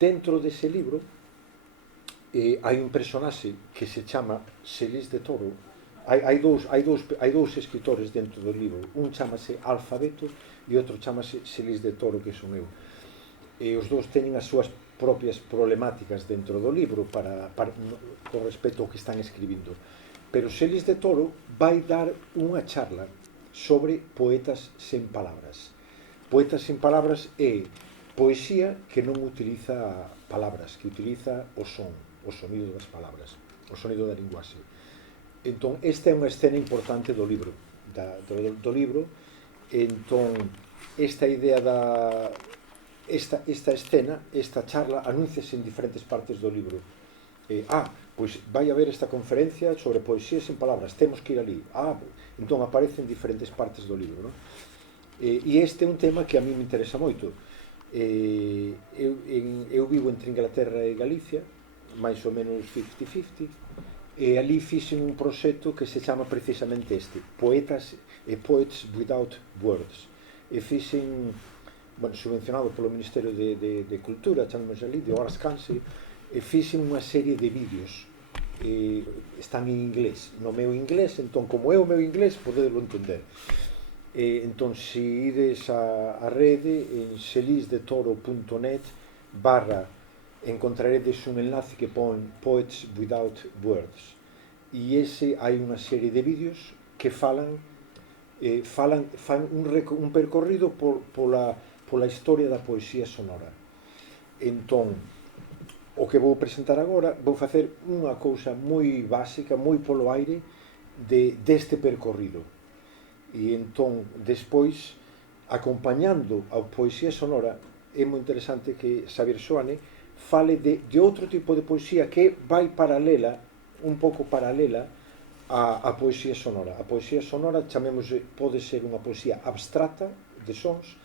Dentro dese libro hai un personaxe que se chama Xelís de Toro. Hai dous escritores dentro do libro. Un chamase Alfabeto e outro chamase Xelís de Toro, que son eu. E os dous teñen as súas propias problemáticas dentro do libro con respecto ao que están escribindo. Pero Xelís de Toro vai dar unha charla sobre poetas sen palabras. Poetas sen palabras é poesía que non utiliza palabras, que utiliza o son, o sonido das palabras, o sonido da linguaxe. Entón, esta é unha escena importante do libro, do libro. Entón, esta idea esta escena, esta charla, anúnciase en diferentes partes do libro. Pois vai haber esta conferencia sobre poesía sen palabras, temos que ir ali. Entón aparece en diferentes partes do libro, non? E este é un tema que a mí me interesa moito. Eu vivo entre Inglaterra e Galicia, máis ou menos 50-50, e ali fixen un proxecto que se chama precisamente este, Poets Without Words. E fixen, subvencionado polo Ministerio de Cultura, chamamos ali, de Horace Canse, e fixen unha serie de vídeos. Están en inglés, no meu inglés, entón, como é o meu inglés, podedelo entender. Entón, se ides a rede en xelisdetoro.net encontraredes un enlace que pon Poets Without Words, e ese hai unha serie de vídeos que fan un percorrido pola historia da poesía sonora. Entón, o que vou presentar agora, vou facer unha cousa moi básica, moi polo aire deste percorrido. E entón, despois, acompañando a poesía sonora, é moi interesante que Xavier Soane fale de outro tipo de poesía que vai paralela, un pouco paralela a poesía sonora. A poesía sonora, chamémoslle, pode ser unha poesía abstracta de sons.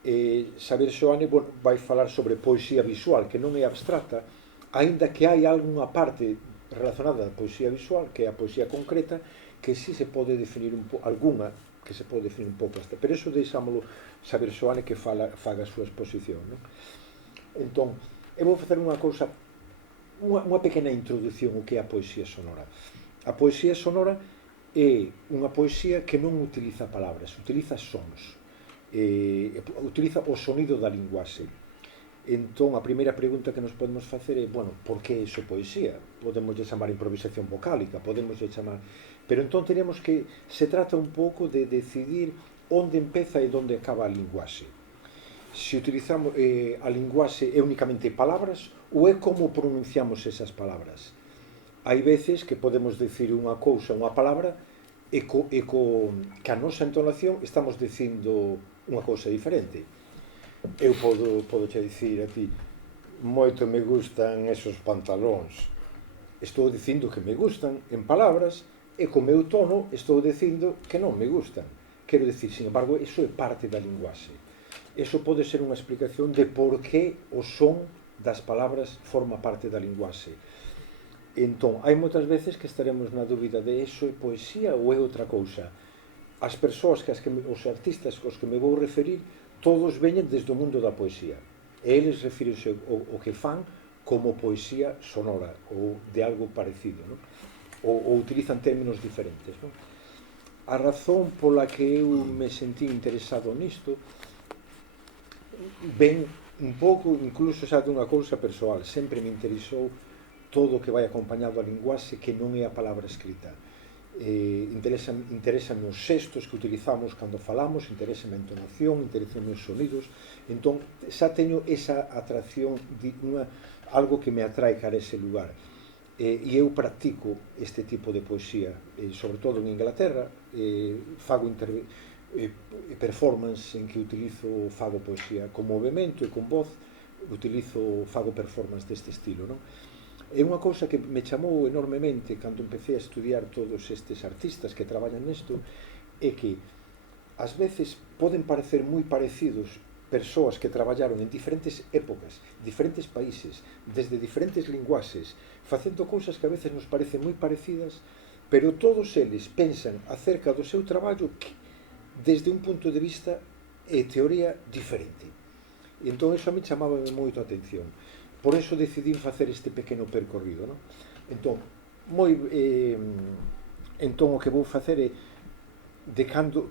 Xavier Soane vai falar sobre poesía visual, que non é abstracta, aínda que hai algunha parte relacionada á poesía visual, que é a poesía concreta, que si se pode definir alguna que se pode definir un pouco hasta, pero eso deixámolo Xavier Soane que faga a súa exposición, non? Entón, eu vou facer unha cousa, unha pequena introducción ao que é a poesía sonora. A poesía sonora é unha poesía que non utiliza palabras, utiliza sons, utiliza o sonido da linguaxe. Entón, a primeira pregunta que nos podemos facer é, por que iso poesía? Podemos chamar improvisación vocálica, podemos chamar... Pero entón teríamos que... Se trata un pouco de decidir onde empeza e onde acaba a linguaxe. Se utilizamos a linguaxe é únicamente palabras ou é como pronunciamos esas palabras? Hai veces que podemos decir unha cousa, unha palabra, e ca nosa entonación estamos dicindo unha cousa diferente. Eu podo che dicir a ti, moito me gustan esos pantalóns. Estou dicindo que me gustan en palabras, e co meu tono estou dicindo que non me gustan. Quero dicir, sin embargo, iso é parte da linguaxe. Iso pode ser unha explicación de por que o son das palabras forma parte da linguaxe. Entón, hai moitas veces que estaremos na dúbida de iso é poesía ou é outra cousa. As persoas, os artistas aos que me vou referir, todos veñen desde o mundo da poesía. E eles refírense o que fan como poesía sonora ou de algo parecido, non? Ou utilizan términos diferentes, non? A razón pola que eu me sentí interesado nisto ven un pouco, incluso xa dunha cousa persoal. Sempre me interesou todo o que vai acompañado a linguaxe que non é a palabra escrita. Interesan os xestos que utilizamos cando falamos, interesan a entonación, interesan os sonidos. Entón, xa teño esa atracción, algo que me atrae cara a ese lugar. E eu practico este tipo de poesía, sobre todo en Inglaterra, fago performance en que fago poesía con movimento e con voz, fago performance deste estilo, non? É unha cousa que me chamou enormemente cando empecé a estudiar todos estes artistas que traballan nesto, é que ás veces poden parecer moi parecidos persoas que traballaron en diferentes épocas, diferentes países, desde diferentes linguaxes, facendo cousas que a veces nos parecen moi parecidas, pero todos eles pensan acerca do seu traballo desde un punto de vista e teoría diferente. Entón, iso a mí chamaba moito a atención. por eso decidín facer este pequeno percorrido, non? Entón, entón o que vou facer é de cando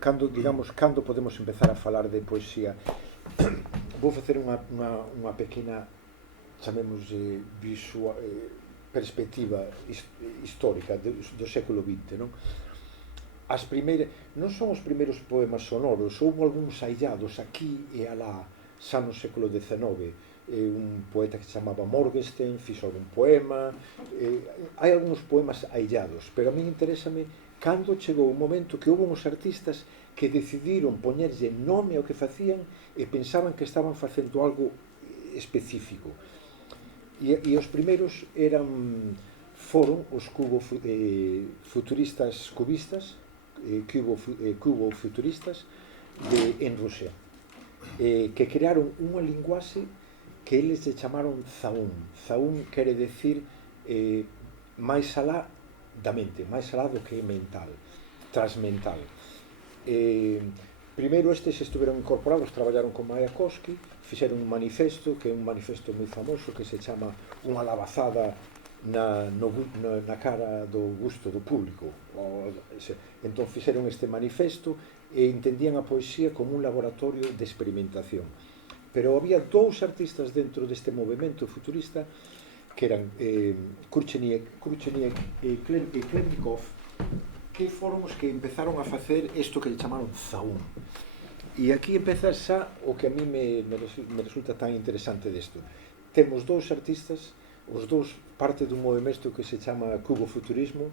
podemos empezar a falar de poesía. Vou facer unha pequena, chamemos, perspectiva histórica do século XX, non? Non son os primeiros poemas sonoros, houve algúns aillados aquí e alá, xa no século XIX. Un poeta que se chamaba Morgenstern fixo algún poema, hai algúns poemas aillados, pero a mí interésame cando chegou un momento que houve uns artistas que decidiron poñerlle nome ao que facían e pensaban que estaban facendo algo específico. E os primeiros foron os futuristas cubistas, cubo-futuristas en Rusia, que crearon unha linguaxe que eles lle chamaron Zaum. Zaum quere decir máis alá da mente, máis alá do que é mental, transmental. Primeiro estes estuveron incorporados, traballaron con Mayakovsky, fixeron un manifesto, que é un manifesto moi famoso, que se chama Unha lavazada na cara do gusto do público. Entón fixeron este manifesto e entendían a poesía como un laboratorio de experimentación. Pero había dous artistas dentro deste movimento futurista que eran Krucheniev e Klemnikov, que foron os que empezaron a facer isto que lle chamaron Zaum. E aquí empeza xa o que a mí me resulta tan interesante desto. Temos dous artistas, os dous parte dun movimento que se chama cubofuturismo,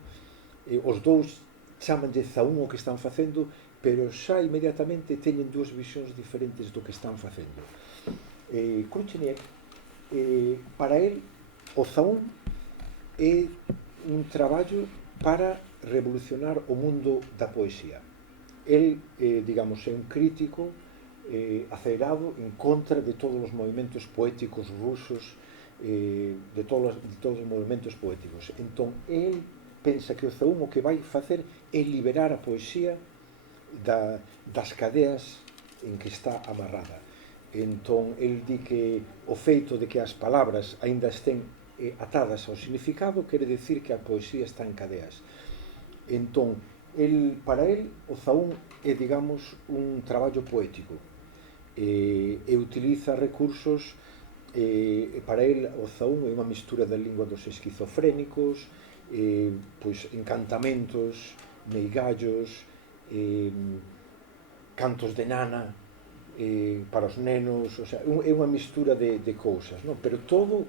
os dous chamanlle Zaum o que están facendo, pero xa inmediatamente teñen dúas visións diferentes do que están facendo. Krucheniev, para él, o Zaum é un traballo para revolucionar o mundo da poesía. El, digamos, é un crítico acelerado en contra de todos os movimentos poéticos rusos, de todos os movimentos poéticos. Entón, el pensa que o Zaum o que vai facer é liberar a poesía das cadeas en que está amarrada. Entón, el di que o feito de que as palabras aínda estén atadas ao significado quere decir que a poesía está en cadeas. Entón, para el, o Zaum é, digamos, un traballo poético e utiliza recursos, para el o Zaum é unha mistura da lingua dos esquizofrénicos, pois encantamentos, meigallos, cantos de nana para os nenos, o sea, é unha mistura de cousas, non? Pero todo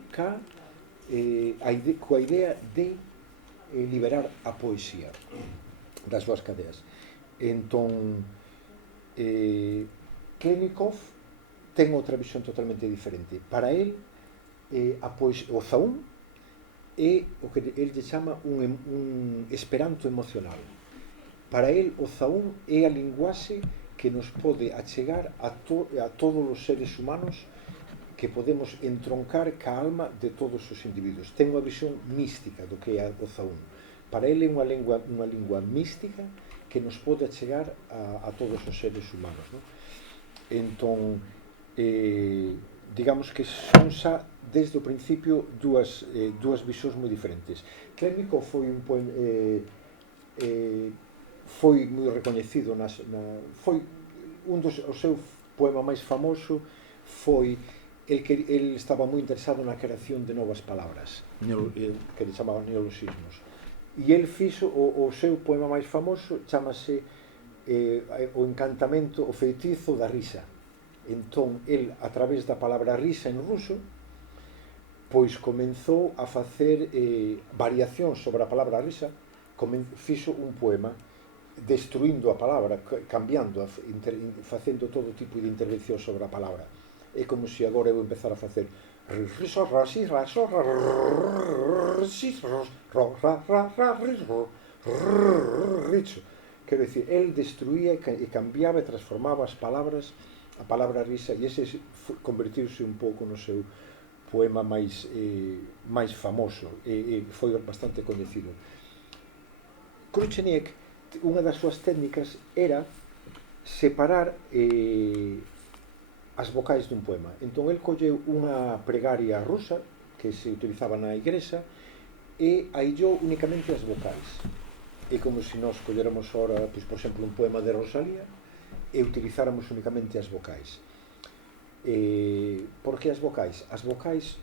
coa idea de liberar a poesía das súas cadeas. Entón, Klemnikov ten outra visión totalmente diferente. Para el, o Zaum é o que el lle chama un esperanto emocional. Para el, o Zaum é a linguaxe que nos pode achegar a todos os seres humanos, que podemos entroncar ca alma de todos os individuos. Ten unha visión mística do que é o Zaum. Para ele é unha lingua mística que nos pode achegar a todos os seres humanos, non? Entón, digamos que son xa desde o principio dúas visións moi diferentes. Klemnikov foi foi moi recoñecido, foi o seu poema máis famoso foi el estaba moi interesado na creación de novas palabras, que le chamaban neoloxismos, e el fixo o seu poema máis famoso, chamase o encantamento, o feitizo da risa. Entón, el, a través da palabra risa en ruso, pois comenzou a facer variacións sobre a palabra risa, fixo un poema destruindo a palabra, cambiando, facendo todo tipo de intervención sobre a palabra. É como se agora eu empezar a facer quero dicir, el destruía e cambiaba e transformaba as palabras, a palabra risa, e ese convertiuse un pouco no seu poema máis famoso e foi bastante coñecido. Krucheniev, unha das súas técnicas era separar as vocais dun poema. Entón, el colleu unha pregaria rusa, que se utilizaba na igrexa, e aillou únicamente as vocais. É como se nós colléramos ahora, pois, por exemplo, un poema de Rosalía e utilizáramos únicamente as vocais. Por que as vocais? As vocais,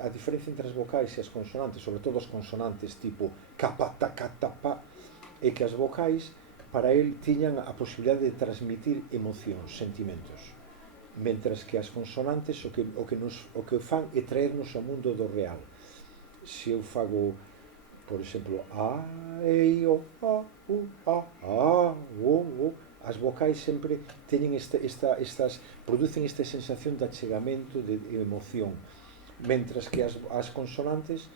a diferencia entre as vocais e as consonantes, sobre todo as consonantes tipo capa, taca, tapa, é que as vocais para el tiñan a posibilidade de transmitir emocións, sentimentos, mentras que as consonantes o que fan é traernos ao mundo do real. Se eu fago, por exemplo, a, e, o, a, u, a, o, as vocais sempre teñen producen esta sensación de achegamento, de emoción, mentras que as consonantes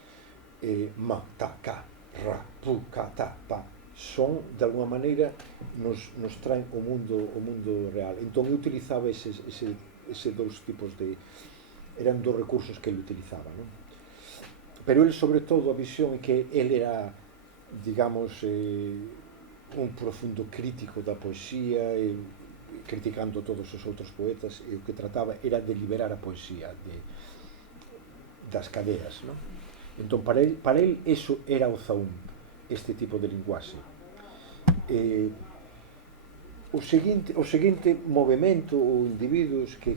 ma, ta, ka, ra, pu, ka, ta, pa son, de alguma maneira, nos traen o mundo real. Entón eu utilizaba ese dous tipos de... eran dos recursos que ele utilizaba, non? Pero ele, sobre todo, a visión é que ele era, digamos, un profundo crítico da poesía, criticando todos os outros poetas, e o que trataba era de liberar a poesía das cadeas, non? Entón, para el, eso era o zaum, este tipo de linguaxe. O seguinte movimento ou individuos que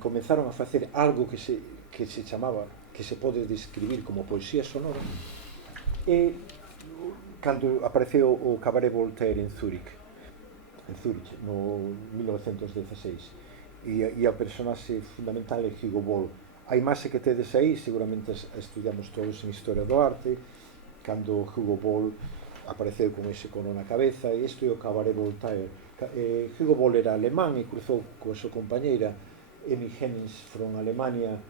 comenzaron a facer algo que se chamaba, que se pode describir como poesía sonora, é cando apareceu o Cabaret Voltaire en Zúrich, no 1916, e a personaxe fundamental é Hugo Ball. A imaxe que tedes aí seguramente a estudiamos todos en Historia do Arte, cando Hugo Ball apareceu con ese cono na cabeza, e isto é o Cabaret Voltaire. Hugo Ball era alemán e cruzou coa súa compañeira Emmy Hennings from Alemania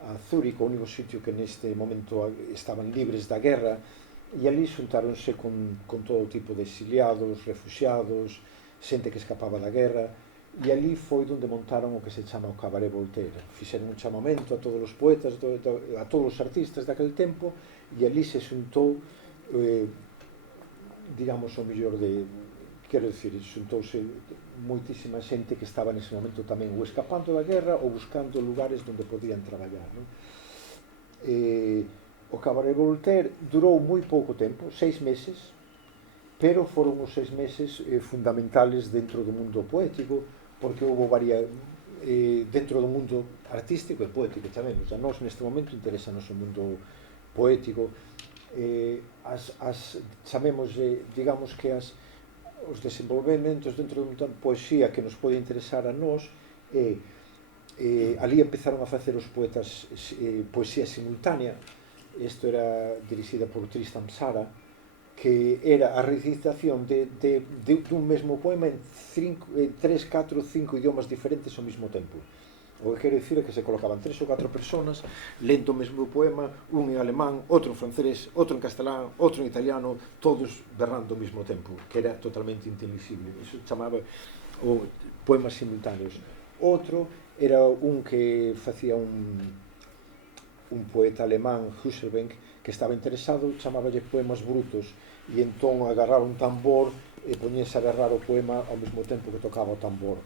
a Zúrich, o único sitio que neste momento estaban libres da guerra, e ali xuntáronse con todo tipo de exiliados, refugiados, xente que escapaba da guerra, e ali foi onde montaron o que se chama o Cabaret Voltaire. Fixeron un chamamento a todos os poetas, a todos os artistas daquele tempo, e ali se xuntou, digamos, o mellor de... quero dicir, xuntouse moitísima xente que estaba nese momento tamén ou escapando da guerra ou buscando lugares onde podían traballar, non? O Cabaret Voltaire durou moi pouco tempo, 6 meses, pero foron os 6 meses fundamentales dentro do mundo poético, porque houve dentro do mundo artístico e poético tamén. A nós neste momento interesanos o mundo poético, chamemos, digamos que os desenvolvementos dentro da poesía que nos pode interesar a nós, ali empezaron a facer os poetas poesía simultánea. Isto era dirixida por Tristan Tzara, que era a recitación dun mesmo poema en 3, 4, 5 idiomas diferentes ao mesmo tempo. O que quero dicir é que se colocaban 3 ou 4 personas lendo o mesmo poema, un en alemán, outro en francés, outro en castelán, outro en italiano, todos berrando ao mesmo tempo, que era totalmente inteligible. Iso chamaba o poemas simultáneos. Outro era un que facía un poeta alemán, Husserbenk, que estaba interesado, chamáballe poemas brutos, e entón agarraba un tambor e poñese a berrar o poema ao mesmo tempo que tocaba o tambor.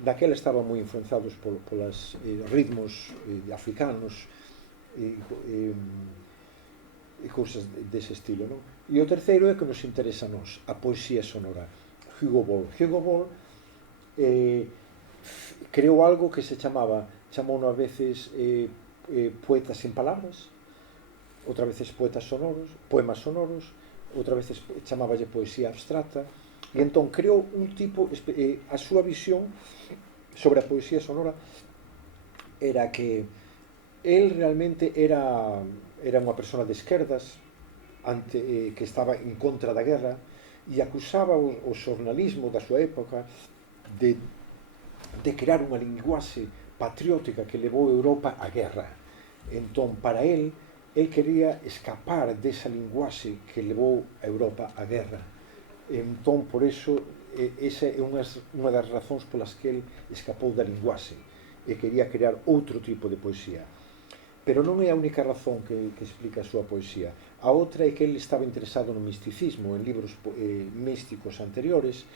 Daquela estaban moi influenciados polos ritmos africanos e cousas dese estilo, non? E o terceiro é que nos interesa a nós, a poesía sonora. Hugo Ball creou algo que se chamou a veces poetas sin palabras, outra veces poetas sonoros, poemas sonoros, outra veces chamáballe poesía abstracta, e entón creou un tipo, a súa visión sobre a poesía sonora era que el realmente era unha persona de esquerdas, que estaba en contra da guerra, e acusaba o xornalismo da súa época de crear unha linguaxe patriótica que levou a Europa á guerra. Entón, para el quería escapar desa linguaxe que levou a Europa á guerra. Entón, por iso, esa é unha das razóns polas que el escapou da linguaxe e quería crear outro tipo de poesía. Pero non é a única razón que explica a súa poesía. A outra é que ele estaba interesado no misticismo, en libros místicos anteriores,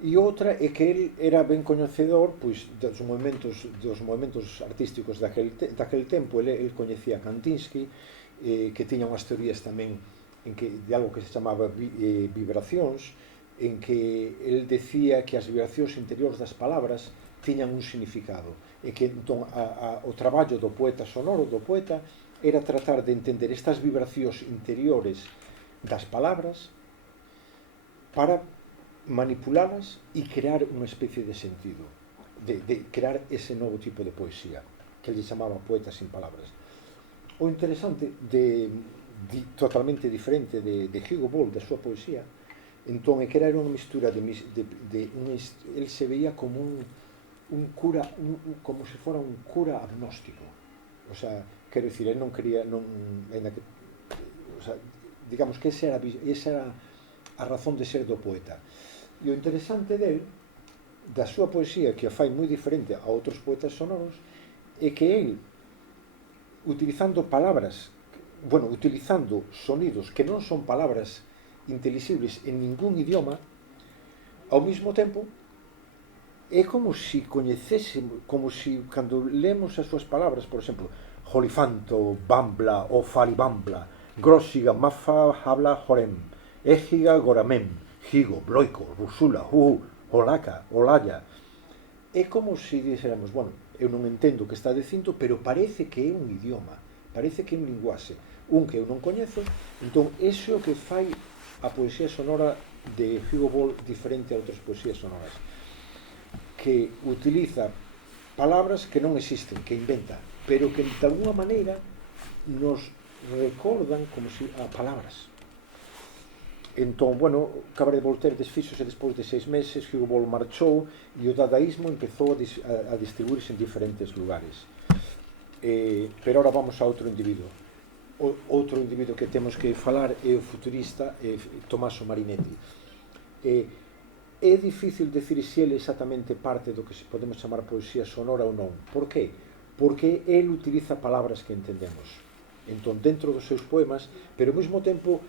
E outra é que el era ben coñecedor pois, dos movimentos artísticos daquel tempo. El coñecía Kandinsky, que tiña unhas teorías tamén de algo que se chamaba vibracións, en que el decía que as vibracións interiores das palabras tiñan un significado, e que entón o traballo do poeta sonoro, do poeta, era tratar de entender estas vibracións interiores das palabras para manipulalas e crear unha especie de sentido, de crear ese novo tipo de poesía que ele chamaba poeta sin palabras. O interesante totalmente diferente de Hugo Ball, da súa poesía, entón, é que era unha mistura el se veía como un cura, como se fora un cura agnóstico. O sea, quero dicir, ele non quería, o sea, digamos que esa era a razón de ser do poeta. E o interesante da súa poesía, que a fai moi diferente a outros poetas sonoros, é que el, utilizando sonidos que non son palabras inteligibles en ningún idioma, ao mesmo tempo é como se coñecésemos, como se cando lemos as súas palabras, por exemplo, Jolifanto, Bambla ou Faribambla, Grossiga, Mafa, Habla, Jorem, Égiga, Goramem, Higo, Bloico, Rusula, Holaka, Olaya. É como se dixéramos, bueno, eu non entendo o que está dicindo, pero parece que é un idioma, parece que é un linguaxe, un que eu non coñezo. Entón, iso é o que fai a poesía sonora de Hugo Ball diferente a outras poesías sonoras, que utiliza palabras que non existen, que inventa, pero que de alguna maneira nos recordan como se a palabras. Entón, bueno, Cabaret Voltaire desfíxose despois de 6 meses, Hugo Ball marchou e o dadaísmo empezou a distribuirse en diferentes lugares. Pero ahora vamos a outro individuo. Outro individuo que temos que falar é o futurista Tommaso Marinetti. É difícil decir se ele exactamente parte do que podemos chamar poesía sonora ou non. Por qué? Porque ele utiliza palabras que entendemos. Entón, dentro dos seus poemas, pero ao mesmo tempo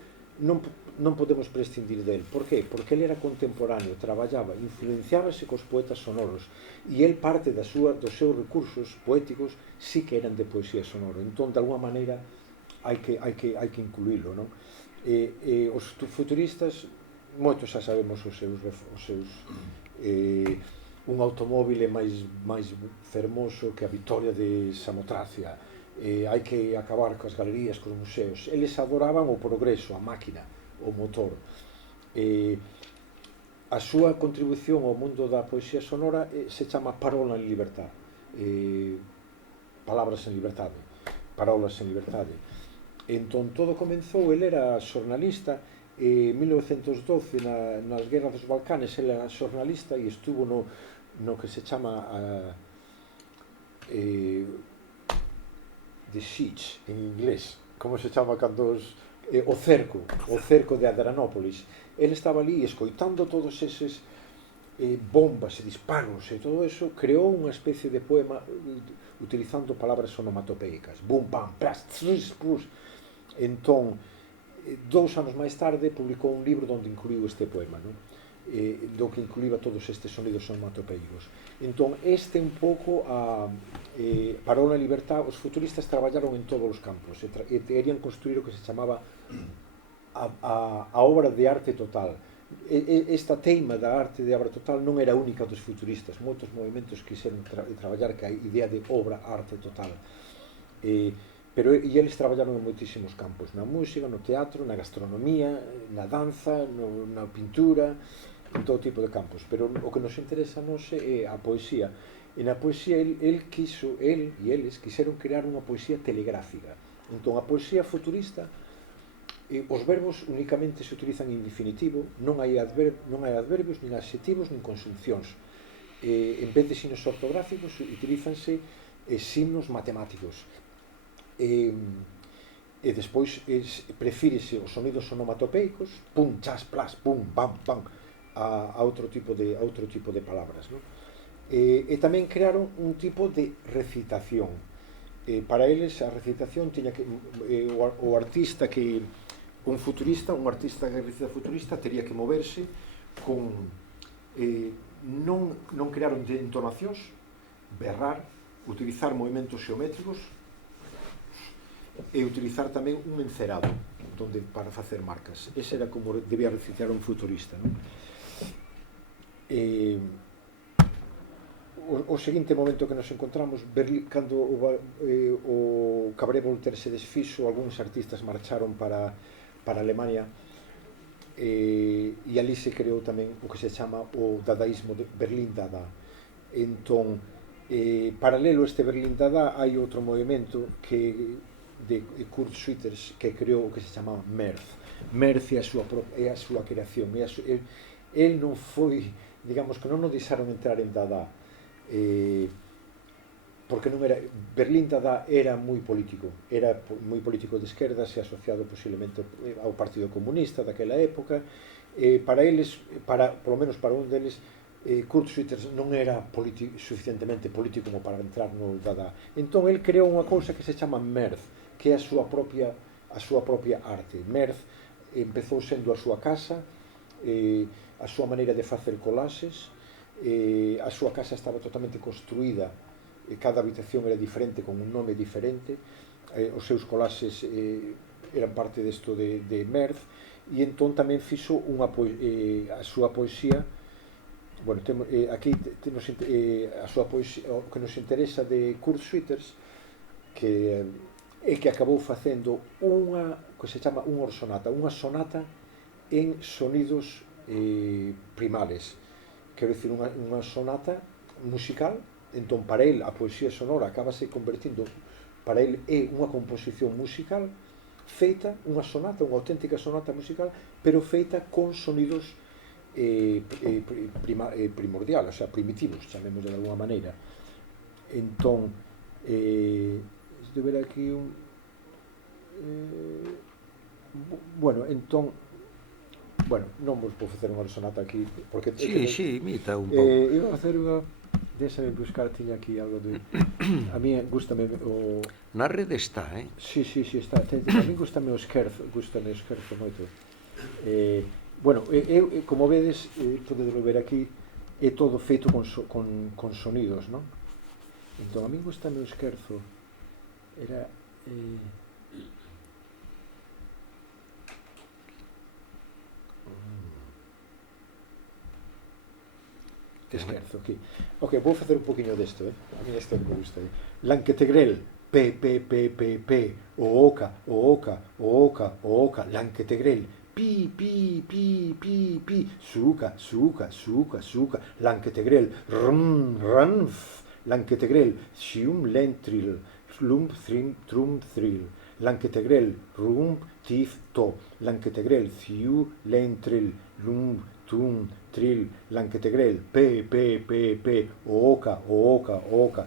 non podemos prescindir del. Por qué? Porque ele era contemporáneo, traballaba, influenciábase cos poetas sonoros, e el parte dos seus recursos poéticos sí que eran de poesía sonora. Entón, de alguma maneira, hai que incluílo, non? Os futuristas, moitos xa sabemos os seus un automóvil é máis fermoso que a Vitoria de Samotracia, hai que acabar coas galerías, cos museos. Eles adoraban o progreso, a máquina, o motor. A súa contribución ao mundo da poesía sonora se chama Parola en Libertad, palabras en liberdade, parolas en liberdade. Entón, todo comenzou, ele era xornalista, en 1912, nas guerras dos Balcanes, ele era xornalista e estuvo no que se chama The Siege, en inglés, como se chama cando o cerco de Adrianópolis. Ele estaba ali escoitando todos eses bombas e disparos e todo eso, creou unha especie de poema utilizando palabras onomatopeicas, bum, pam, pras, tris, plus. Entón, 2 anos máis tarde publicou un libro onde incluiu este poema, non? Do que incluíba todos estes sonidos onomatopeicos. Entón, este un pouco para unha libertad. Os futuristas traballaron en todos os campos e querían construir o que se chamaba a obra de arte total. Esta teima da arte de obra total non era única dos futuristas. Moitos movimentos quixeron traballar que a idea de obra arte total, pero eles traballaron en moitísimos campos, na música, no teatro, na gastronomía, na danza, na pintura, en todo tipo de campos. Pero o que nos interesa a nós é a poesía. E na poesía el e eles quixeron crear unha poesía telegráfica. Entón, a poesía futurista, os verbos únicamente se utilizan en infinitivo, non hai adverbios, nin adxetivos, nin conxuncións. En vez de signos ortográficos, utilízanse signos matemáticos. E despois prefírese os sonidos onomatopeicos, pum, chas, plas, pum, pam, pam, a outro tipo de palabras, non? E tamén crearon un tipo de recitación. Para eles a recitación tiña que o artista un artista que recita futurista tería que moverse con non crearon de entonacións, berrar, utilizar movimentos xeométricos e utilizar tamén un encerado para facer marcas. Ese era como debía recitar un futurista, non? O seguinte momento que nos encontramos, cando o Cabaret Voltaire se desfixo, algúns artistas marcharon para Alemania, e ali se creou tamén o que se chama o dadaísmo de Berlín Dada. Entón, paralelo a este Berlín Dada, hai outro movimento de Kurt Schwitters que creou o que se chama Merz. Merz é a súa creación. El non foi, digamos que non o deixaron entrar en Dada, porque non era, Berlín Dada era moi político de esquerdas e asociado posiblemente ao Partido Comunista daquela época. Para eles, polo menos para un deles, Kurt Schwitters non era suficientemente político como para entrar no Dada. Entón el creou unha cousa que se chama Merz, que é a súa propia arte. Merz empezou sendo a súa casa, a súa maneira de facer collages, a súa casa estaba totalmente construída, cada habitación era diferente, con un nome diferente, os seus collages eran parte desto de Merz, e entón tamén fixo a súa poesía. Bueno, aquí temos a súa poesía, o que nos interesa de Kurt Schwitters, que acabou facendo unha que se chama unha sonata en sonidos primales. Quero dicir, unha sonata musical. Entón, para el, a poesía sonora acabase convertindo, para el é unha composición musical feita, unha auténtica sonata musical, pero feita con sonidos primordial, o sea, primitivos, chamemos de alguma maneira. Entón, se ver aquí un... bueno, entón, non vos vou facer unha sonata aquí, porque... Sí, imita un pouco. Iba a facer unha... Déxame buscar, tiña aquí algo de... A mí gustame o... Na rede está, Sí, está. A mí gustame o Scherzo moito. Bueno, como vedes, podedes ver aquí, é todo feito con sonidos, non? Entón, a mí gustame o Scherzo. Era... Scherzo, aquí. Ok, vou facer un poquinho desto, A mí isto me gusta. Lanquetegrel, P, o oca, Lanquetegrel, pi, suca, Lanquetegrel, ranf, Lanquetegrel, sium, lentril, slump, trum, thrill, Lanquetegrel, rum, tif, to, Lanquetegrel, ciu, lentril, lump, tum, tril, Lanquetegrel, P, o oca.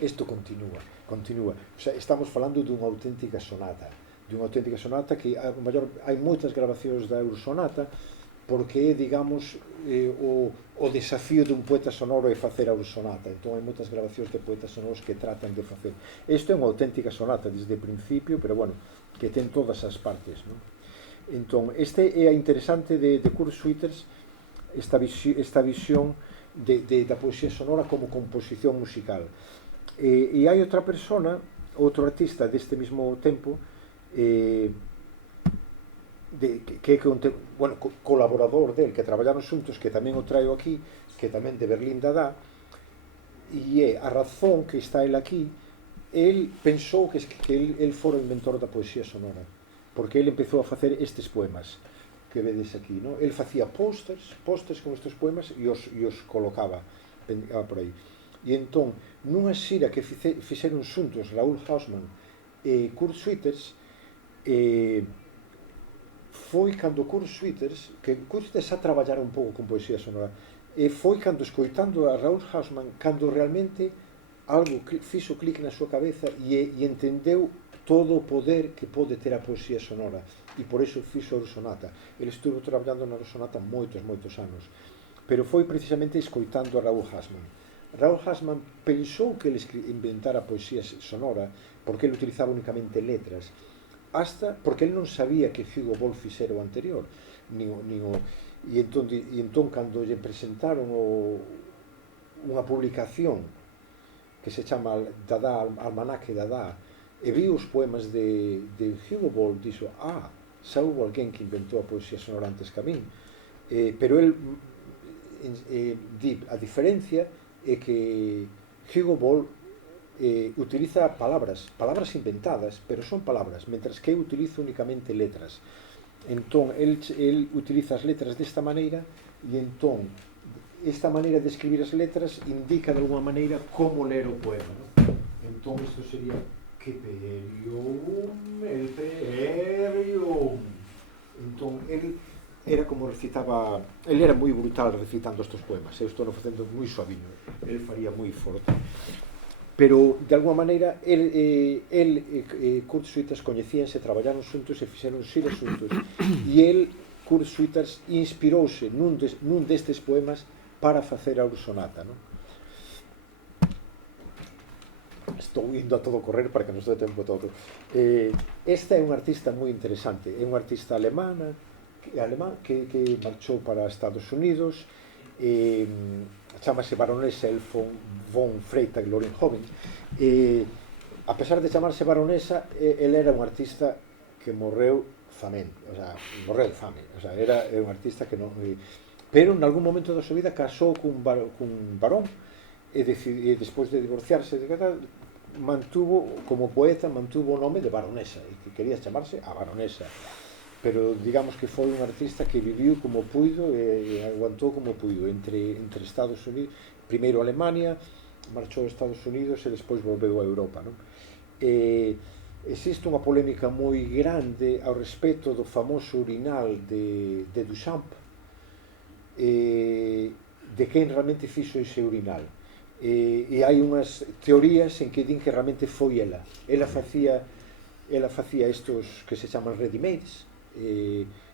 Isto continúa. O sea, estamos falando dunha auténtica sonata que, a mellor, hai moitas grabacións da Eurosonata, porque é, digamos, o desafío dun poeta sonoro é facer a Eurosonata. Entón hai moitas grabacións de poetas sonoros que tratan de facer. Isto é unha auténtica sonata desde o principio, pero, bueno, que ten todas as partes, non? Entón, este é interesante de Kurt Schwitters, esta visión da poesía sonora como composición musical. E hai outra persona, outro artista deste mesmo tempo, que é colaborador del, que traballaron xuntos, que tamén o traio aquí, que tamén de Berlín Dada, e é a razón que está el aquí. El pensou que el fora o inventor da poesía sonora, porque ele empezou a facer estes poemas que vedes aquí, non? El facía pósters con estes poemas e os colocaba por aí. E entón, nunha xira que fixeron xuntos Raoul Hausmann e Kurt Schwitters, foi cando Kurt Schwitters xa traballara un pouco con poesía sonora, e foi cando, escoitando a Raoul Hausmann, cando realmente algo fixo clic na súa cabeza e entendeu todo o poder que pode ter a poesía sonora, e por iso fixo a Eurosonata. Ele estuvo traballando na Eurosonata moitos anos, pero foi precisamente escoitando a Raoul Hausmann. Raoul Hausmann pensou que ele inventara a poesía sonora porque ele utilizaba únicamente letras, hasta porque ele non sabía que Hugo Wolf fixera o anterior, entón cando lle presentaron unha publicación que se chama Dada, Almanaque Dada, e vi os poemas de Hugo Ball, dixo, xa houve alguén que inventou a poesía sonora antes que a min. Pero el di, a diferencia é que Hugo Ball utiliza palabras inventadas, pero son palabras, mentras que eu utilizo únicamente letras. Entón, el utiliza as letras desta maneira, e entón esta maneira de escribir as letras indica de alguma maneira como ler o poema, ¿no? Entón isto sería que perium, el perium. Entón el era como recitaba, el era moi brutal recitando estes poemas. Eu estou facendo moi suaviño, el faría moi forte, pero de alguma maneira Kurt Schwitters coñecíanse, traballaron xuntos e fixeron xiras xuntos, e Kurt Schwitters inspirouse nun destes poemas para facer a Sonata, non? Estou indo a todo correr para que nos dé tempo todo. Esta é un artista moi interesante, é un artista alemán que marchou para Estados Unidos, chamase Baronesa von Freytag Lorenhoven. A pesar de chamarse baronesa, ele era un artista que morreu famén, morreu de fame, era un artista que non... Pero en algún momento da súa vida casou cun varón e despois de divorciarse mantuvo, como poeta, mantuvo o nome de baronesa, e que quería chamarse a baronesa, pero digamos que foi un artista que viviu como puido e aguantou como puido entre Estados Unidos, primeiro Alemania, marchou a Estados Unidos e despois volveu a Europa, non? Existe unha polémica moi grande ao respecto do famoso urinal de Duchamp, de quen realmente fixo ese urinal, e hai unhas teorías en que din que realmente foi ela facía estos que se chaman ready-mades,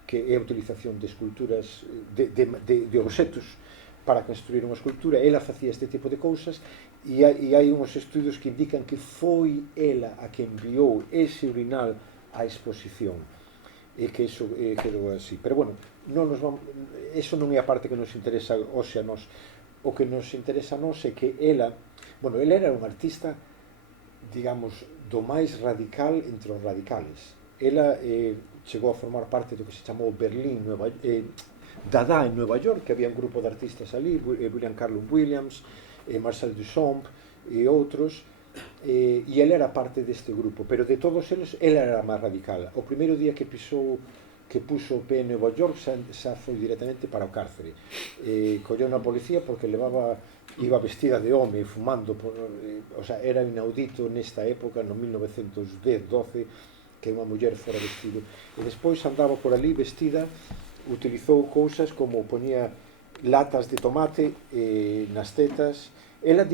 que é a utilización de esculturas de obxetos para construir unha escultura. Ela facía este tipo de cousas, e hai uns estudios que indican que foi ela a que enviou ese urinal á exposición, e que iso quedou así. Pero bueno, eso non é a parte que nos interesa hoxe a nós. O que nos interesa a nós é que ela era un artista, digamos, do máis radical entre os radicales. Ela chegou a formar parte do que se chamou Berlín, Dada en Nueva York, que había un grupo de artistas ali, William Carlos Williams, Marcel Duchamp e outros, e ela era parte deste grupo, pero de todos eles, ela era a máis radical. O primeiro día que puxo o pé en Nova York xa foi directamente para o cárcere. Colleu na policía porque iba vestida de home, fumando, era inaudito nesta época, no 1910-12, que unha muller fora vestido. E despois andaba por ali vestida, utilizou cousas como poñía latas de tomate nas tetas. Ela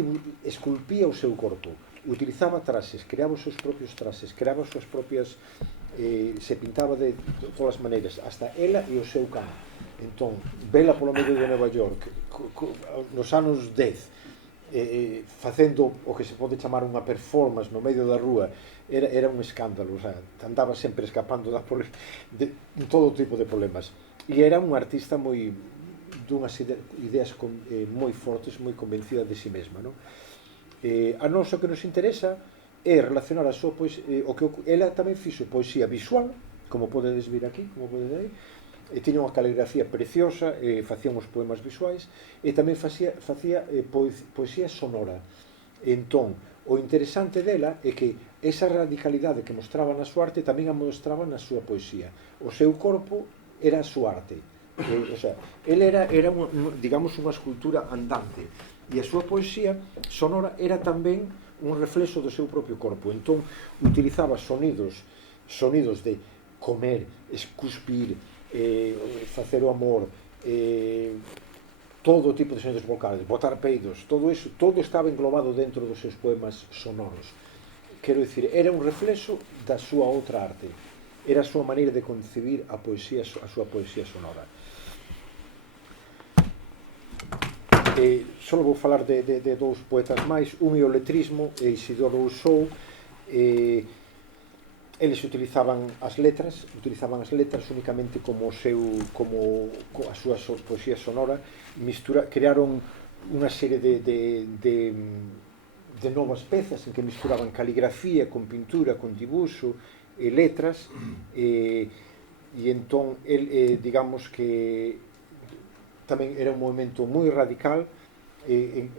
esculpía o seu corpo, utilizaba traxes, creaba os seus propios traxes, creaba as súas propias, se pintaba de todas as maneiras, hasta ela e o seu can. Entón, vela polo medio de Nova York nos anos 10, facendo o que se pode chamar unha performance no medio da rúa, era un escándalo, andaba sempre escapando de todo tipo de problemas, e era un artista moi dunhas ideas moi fortes, moi convencida de si mesma, non? A nós o que nos interesa é relacionar a súa poesía, ela tamén fixo poesía visual, como podedes vir aquí, como podedes ver, e tiña unha caligrafía preciosa, facía uns poemas visuais, e tamén facía poesía sonora. Entón, o interesante dela é que esa radicalidade que mostraba na súa arte tamén a mostraba na súa poesía. O seu corpo era a súa arte. Ele era digamos, unha escultura andante, e a súa poesía sonora era tamén un reflexo do seu propio corpo. Entón utilizaba sonidos de comer, escuspir, facer o amor, todo tipo de sonidos vocales, botar peidos, todo iso, todo estaba englobado dentro dos seus poemas sonoros. Quero dicir, era un reflexo da súa outra arte, era a súa maneira de concebir a súa poesía sonora. Só vou falar de dous poetas máis, un é o letrismo, Isidoro Rousseau. eles utilizaban as letras únicamente como a súa poesía sonora, crearon unha serie de novas pezas en que misturaban caligrafía con pintura, con dibuixo e letras, e entón digamos que tamén era un movimento moi radical,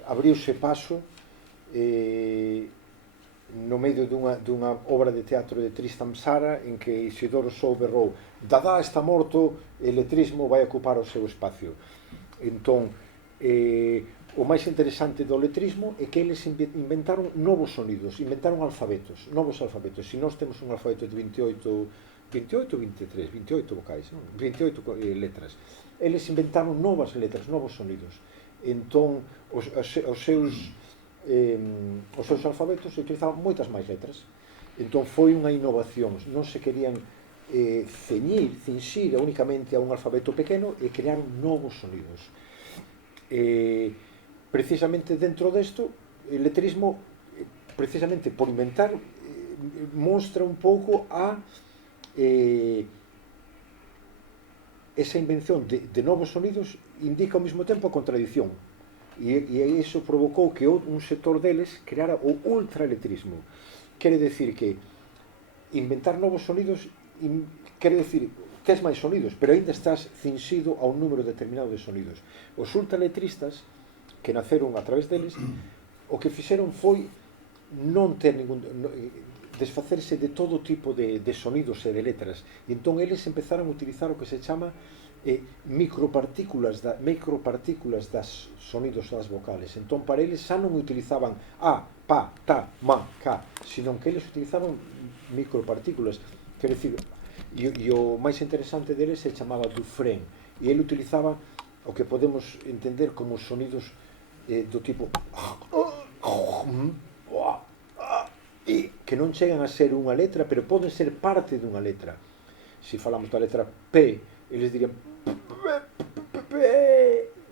abriuse paso no medio dunha obra de teatro de Tristan Tzara en que Isidoro Sou berrou: Dada está morto, el letrismo vai ocupar o seu espacio. Entón, o máis interesante do letrismo é que eles inventaron novos sonidos, inventaron novos alfabetos. Se nós temos un alfabeto de 28 ou 23, 28 vocais, non? 28 letras. Eles inventaron novas letras, novos sonidos. Entón, os seus alfabetos utilizaban moitas máis letras. Entón foi unha innovación, non se querían cinxir únicamente a un alfabeto pequeno e crear novos sonidos. Precisamente dentro desto, el letrismo, precisamente por inventar, mostra un pouco esa invención de novos sonidos, indica ao mesmo tempo a contradición. E iso provocou que un sector deles creara o ultraletrismo. Quere decir que inventar novos sonidos quere decir tes máis sonidos, pero ainda estás cinxido a un número determinado de sonidos. Os ultraletristas, que naceron a través deles, o que fixeron foi non ter desfacerse de todo tipo de sonidos e de letras. E entón eles empezaron a utilizar o que se chama micropartículas das sonidos das vocales. Entón para eles xa non utilizaban a, pa, ta, ma, ca, sino que eles utilizaban micropartículas. Quer decir, e o máis interesante deles se chamaba Dufresne, e ele utilizaba o que podemos entender como sonidos do tipo que non chegan a ser unha letra, pero poden ser parte dunha letra. Se falamos da letra P, eles dirían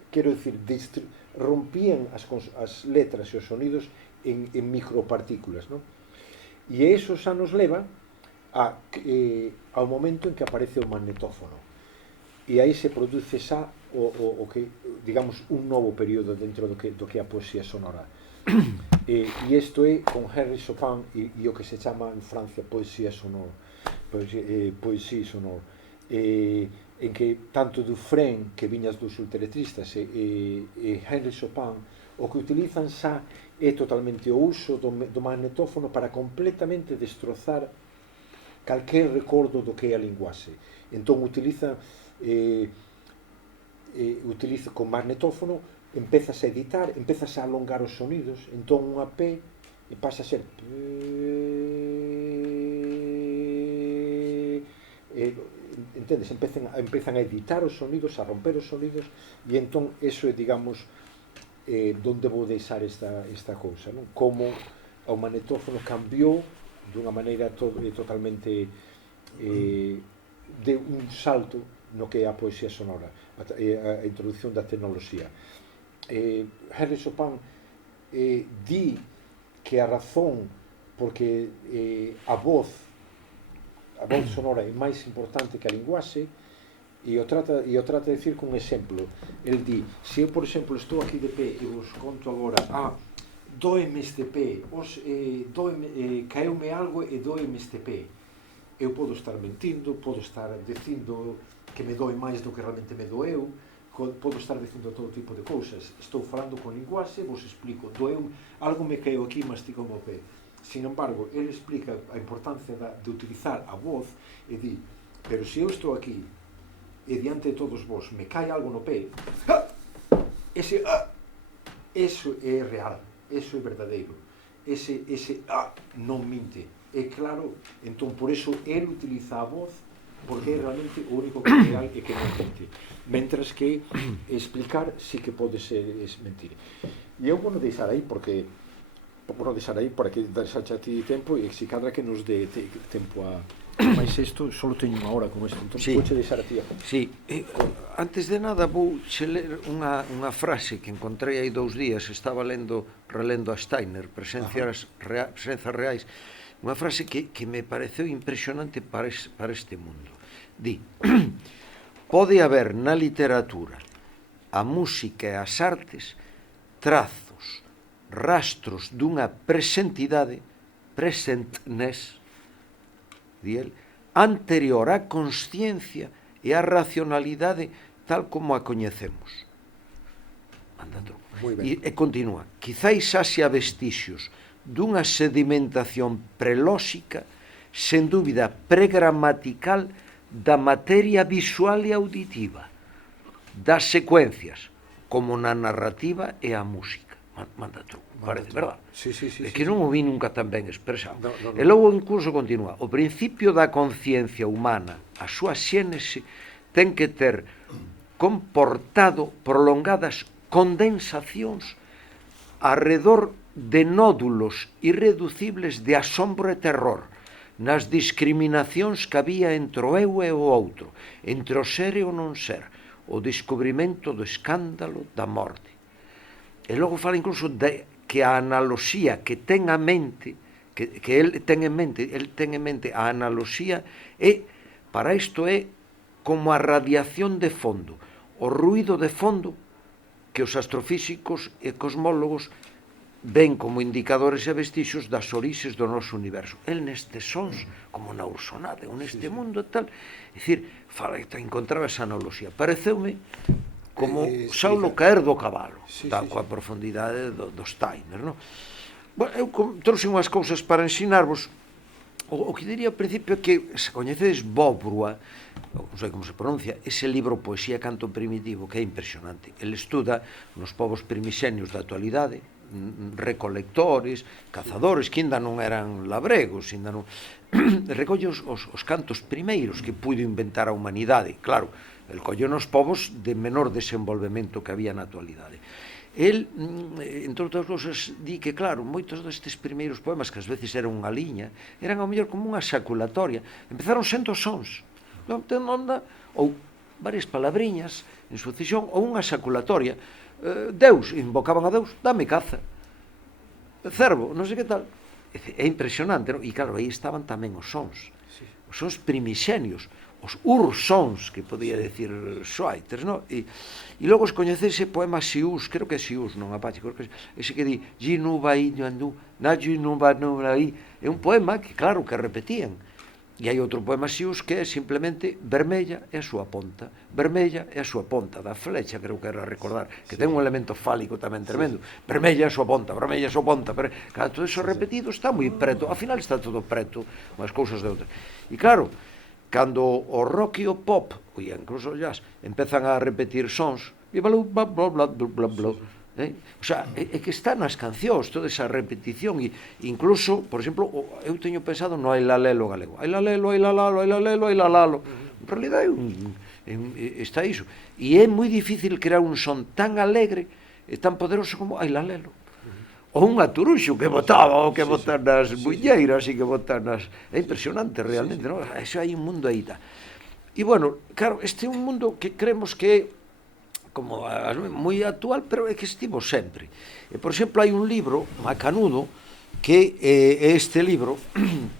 quero dicir, rompían as letras e os sonidos en micropartículas, non? E iso xa nos leva ao momento en que aparece o magnetófono, e aí se produce xa o que, digamos, un novo período dentro do que é a poesía sonora. E isto é con Henri Chopin e o que se chama en Francia poesía sonora, poesía sonora, en que tanto Dufresne, que viñas dos ultraletristas, e Henri Chopin, o que utilizan xa é totalmente o uso do magnetófono para completamente destrozar calquer recordo do que é a linguaxe. Entón utiliza con magnetófono, empezas a editar, empezas a alongar os sonidos. Entón unha P pasa a ser entendes? Empezan a editar os sonidos, a romper os sonidos, e entón eso é, digamos, donde vou deixar esta cousa, non? Como o magnetófono cambiou dunha maneira totalmente de un salto no que é a poesía sonora, a introducción da tecnoloxía. Henri Chopin di que a razón porque a voz sonora é máis importante que a linguaxe, e o trata de decir con un exemplo. El di: se eu, por exemplo, estou aquí de pé e vos conto agora doeme este pé, caeume algo e doeme este pé, eu podo estar mentindo, podo estar dicindo que me doe máis do que realmente me doeu, podo estar dicindo todo tipo de cousas. Estou falando con linguaxe, vos explico, doeu, algo me caeu aquí, masticou o pé. Sin embargo, ele explica a importancia de utilizar a voz e di: pero se eu estou aquí e diante de todos vos me cae algo no pé, eso é real, eso é verdadeiro, ese non minte. É claro, entón por eso ele utiliza a voz, porque é realmente o único que é real e que non mente, mentras que explicar sí que pode ser mentir. E eu vou deixar aí para que deixar a ti tempo, e se cadra que nos dé tempo a Mas isto só teño unha hora con isto, entón Sí. vouche deixar a ti a contar. Sí, antes de nada vou ler unha frase que encontrei hai 2 días, estaba relendo a Steiner, Presencias Reais, unha frase que me pareceu impresionante para este mundo. Di, pode haber na literatura, a música e as artes trazos, rastros dunha presentidade, presentness, di el, anterior á consciencia e á racionalidade tal como a coñecemos. Manda truco. E continúa, quizáis haxa vestixios dunha sedimentación prelóxica, sen dúbida pregramatical, da materia visual e auditiva, das secuencias, como na narrativa e a música. Manda truco, parece, verdad? Sí. É que non o vi nunca tan ben expresado. No. E logo incluso continúa, o principio da conciencia humana, a súa xénese, ten que ter comportado prolongadas condensacións arredor de nódulos irreducibles de asombro e terror, nas discriminacións que había entre o eu e o outro, entre o ser e o non ser, o descubrimento do escándalo da morte. E logo fala incluso de que a analoxía que ten a mente, que el ten en mente a analoxía, para isto é como a radiación de fondo, o ruído de fondo que os astrofísicos e cosmólogos ven como indicadores e vestixios das orixes do noso universo. El nestes sons, como na Ursonade, ou neste mundo e tal, é dicir, encontraba esa analoxía. Pareceume como Saulo caer do cabalo, coa profundidade do Steiner, non? Bueno, eu trouxe unhas cousas para ensinarvos. O que diría ao principio é que, se coñecedes Bobrua, non sei como se pronuncia, ese libro Poesía e Canto Primitivo, que é impresionante. Ele estuda nos povos primixenios da actualidade, recolectores, cazadores, que ainda non eran labregos, ainda non... recolle os cantos primeiros que puido inventar a humanidade. Claro, el colle nos povos de menor desenvolvemento que había na actualidade. El, entre outras cousas, di que, claro, moitos destes primeiros poemas, que ás veces eran unha liña, eran ao mellor como unha xaculatoria. Empezaron sendo sons, ou varias palabriñas en sucesión, ou unha xaculatoria. Deus, invocaban a Deus, dame caza. Cervo, non sei que tal. É impresionante, non? E claro, aí estaban tamén os sons. Os sons primixenios, os ursons, que podía decir Schweitzer, non? E logo os coñece ese poema Siús, creo que é Siús, non Apache, ese que di Ginu vai nyandu, naju nu va nu vai. É un poema que, claro, que repetían. E hai outro poema Siús que é simplemente vermella é a súa ponta, vermella é a súa ponta, da flecha, creo que era recordar, que ten un elemento fálico tamén tremendo, vermella é a súa ponta, vermella é a súa ponta, claro, todo eso repetido está moi preto, ao final está todo preto, unhas cousas de outras. E claro, cando o rock e o pop, e incluso o jazz, empezan a repetir sons, e bla bla bla bla bla bla, o sea, é que está nas cancións toda esa repetición, e incluso, por exemplo, eu teño pensado no ailalelo galego, ailalelo, ailalalo, ailalelo, ailalalo. En realidad está iso, e é moi difícil crear un son tan alegre e tan poderoso como ailalelo. Ou un aturuxo que botaba, ou que botan nas buñeiras e que botan nas... É impresionante realmente, non? Eso hai un mundo aí, tá? E, bueno, claro, este é un mundo que creemos que é como moi actual, pero é que estivo sempre. E, por exemplo, hai un libro, macanudo, que é este libro,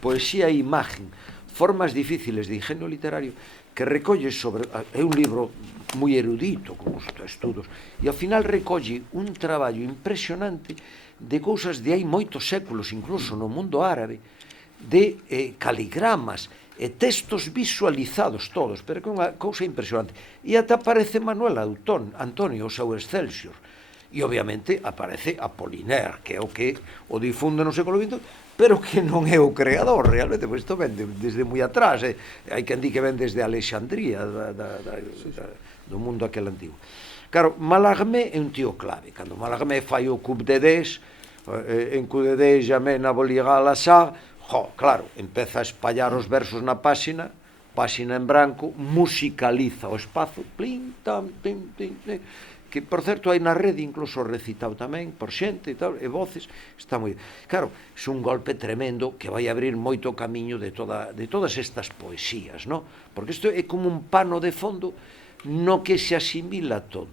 Poesía e Imagen, formas difíciles de ingenio literario, que recolle sobre... É un libro moi erudito, con os estudos, e ao final recolle un traballo impresionante de cousas de hai moitos séculos, incluso no mundo árabe, de caligramas, e textos visualizados todos, pero que é unha cousa impresionante. E ata aparece Manuel Antonio, o seu Excelsior. E, obviamente, aparece Apollinaire, que é o que o difunde no século XX, pero que non é o creador, realmente, pois isto ven desde moi atrás. Hai quen di que ven desde Alexandría, do mundo aquel antigo. Claro, Mallarmé é un tío clave. Cando Mallarmé fai o Coup de Dés, en Coup de Dés, jamais n'abolira la Sarre, claro, empeza a espallar os versos na páxina en branco, musicaliza o espazo, plin, tam, pim, pim, que que por certo hai na rede incluso recitado tamén por xente e tal, e voces, está moi... Claro, é un golpe tremendo que vai abrir moito camiño de todas estas poesías, no? Porque isto é como un pano de fondo no que se asimila todo.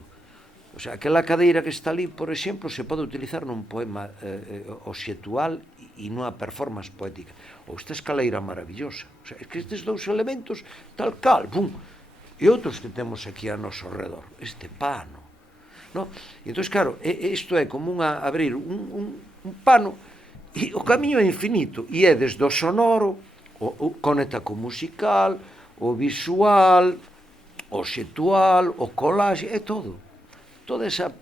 O sea, aquela cadeira que está ali, por exemplo, se pode utilizar nun poema obxetual e nunha performance poética. Ou esta escaleira maravillosa. O sea, é que estes dous elementos, tal cal, pum, e outros que temos aquí a noso redor. Este pano. No? E entón, claro, isto é como abrir un pano e o camiño é infinito. E é desde o sonoro, o conecta co musical, o visual, o xetual, o collage, é todo. Toda esa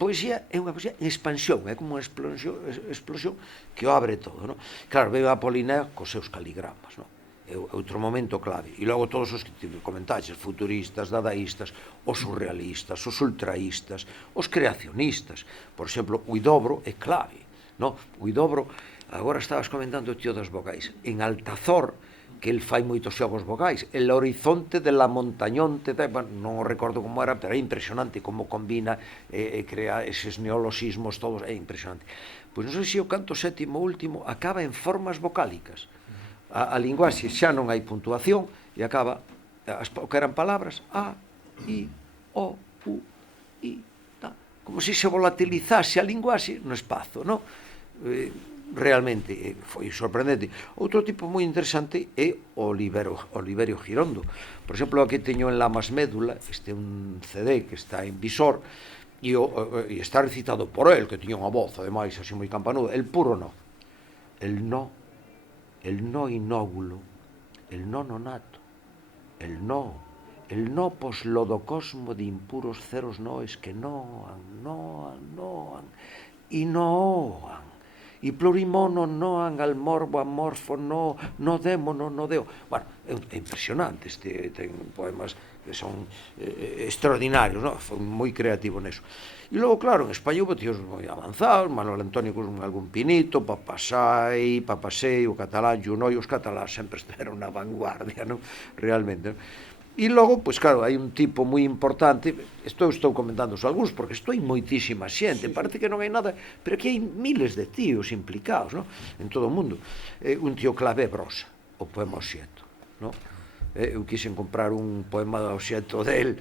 poesía é unha poesía en expansión, é como unha explosión que o abre todo, no? Claro, veo a Apolinea cos seus caligramas, no? É outro momento clave. E logo todos os que comentaxes, futuristas, dadaístas, os surrealistas, os ultraístas, os creacionistas. Por exemplo, o Huidobro é clave, no? O Huidobro, agora estabas comentando o tío das vocais, en Altazor, que el fai moitos xogos vocais, el horizonte de la montañonte, non o recordo como era, pero é impresionante como combina e crea eses neoloxismos todos, é impresionante. Pois non sei se o canto sétimo último acaba en formas vocálicas. A linguaxe xa non hai puntuación e acaba, o que eran palabras, a, i, o, u, i, ta, como se se volatilizase a linguaxe no espazo, non? Realmente foi sorprendente. Outro tipo moi interesante é o Oliverio Girondo. Por exemplo, aquí teño en Lamas Médula, este é un CD que está en visor e está recitado por el, que tiña unha voz, ademais, así moi campanuda, el puro no. El no inóvulo, el no nonato, el no poslodocosmo de impuros ceros noes que noan, e noan. E plurimono noan al morbo amorfo no démono no deo. Bueno, é impresionante, ten poemas que son extraordinarios, no? Foi moi creativo neso. E logo, claro, en español tíos moi avanzados, Manuel Antonio con algún pinito, Papasei, o catalán, Junoi, os catalás sempre estiveron na vanguardia, non? Realmente, non? E logo, pois claro, hai un tipo moi importante, estou comentando algúns, porque estou en moitísima xente, parece que non hai nada, pero aquí hai miles de tíos implicados, non? En todo o mundo. Un tío clave é Brosa, o poema Oxeto, non? Eu quixen comprar un poema de Oxeto del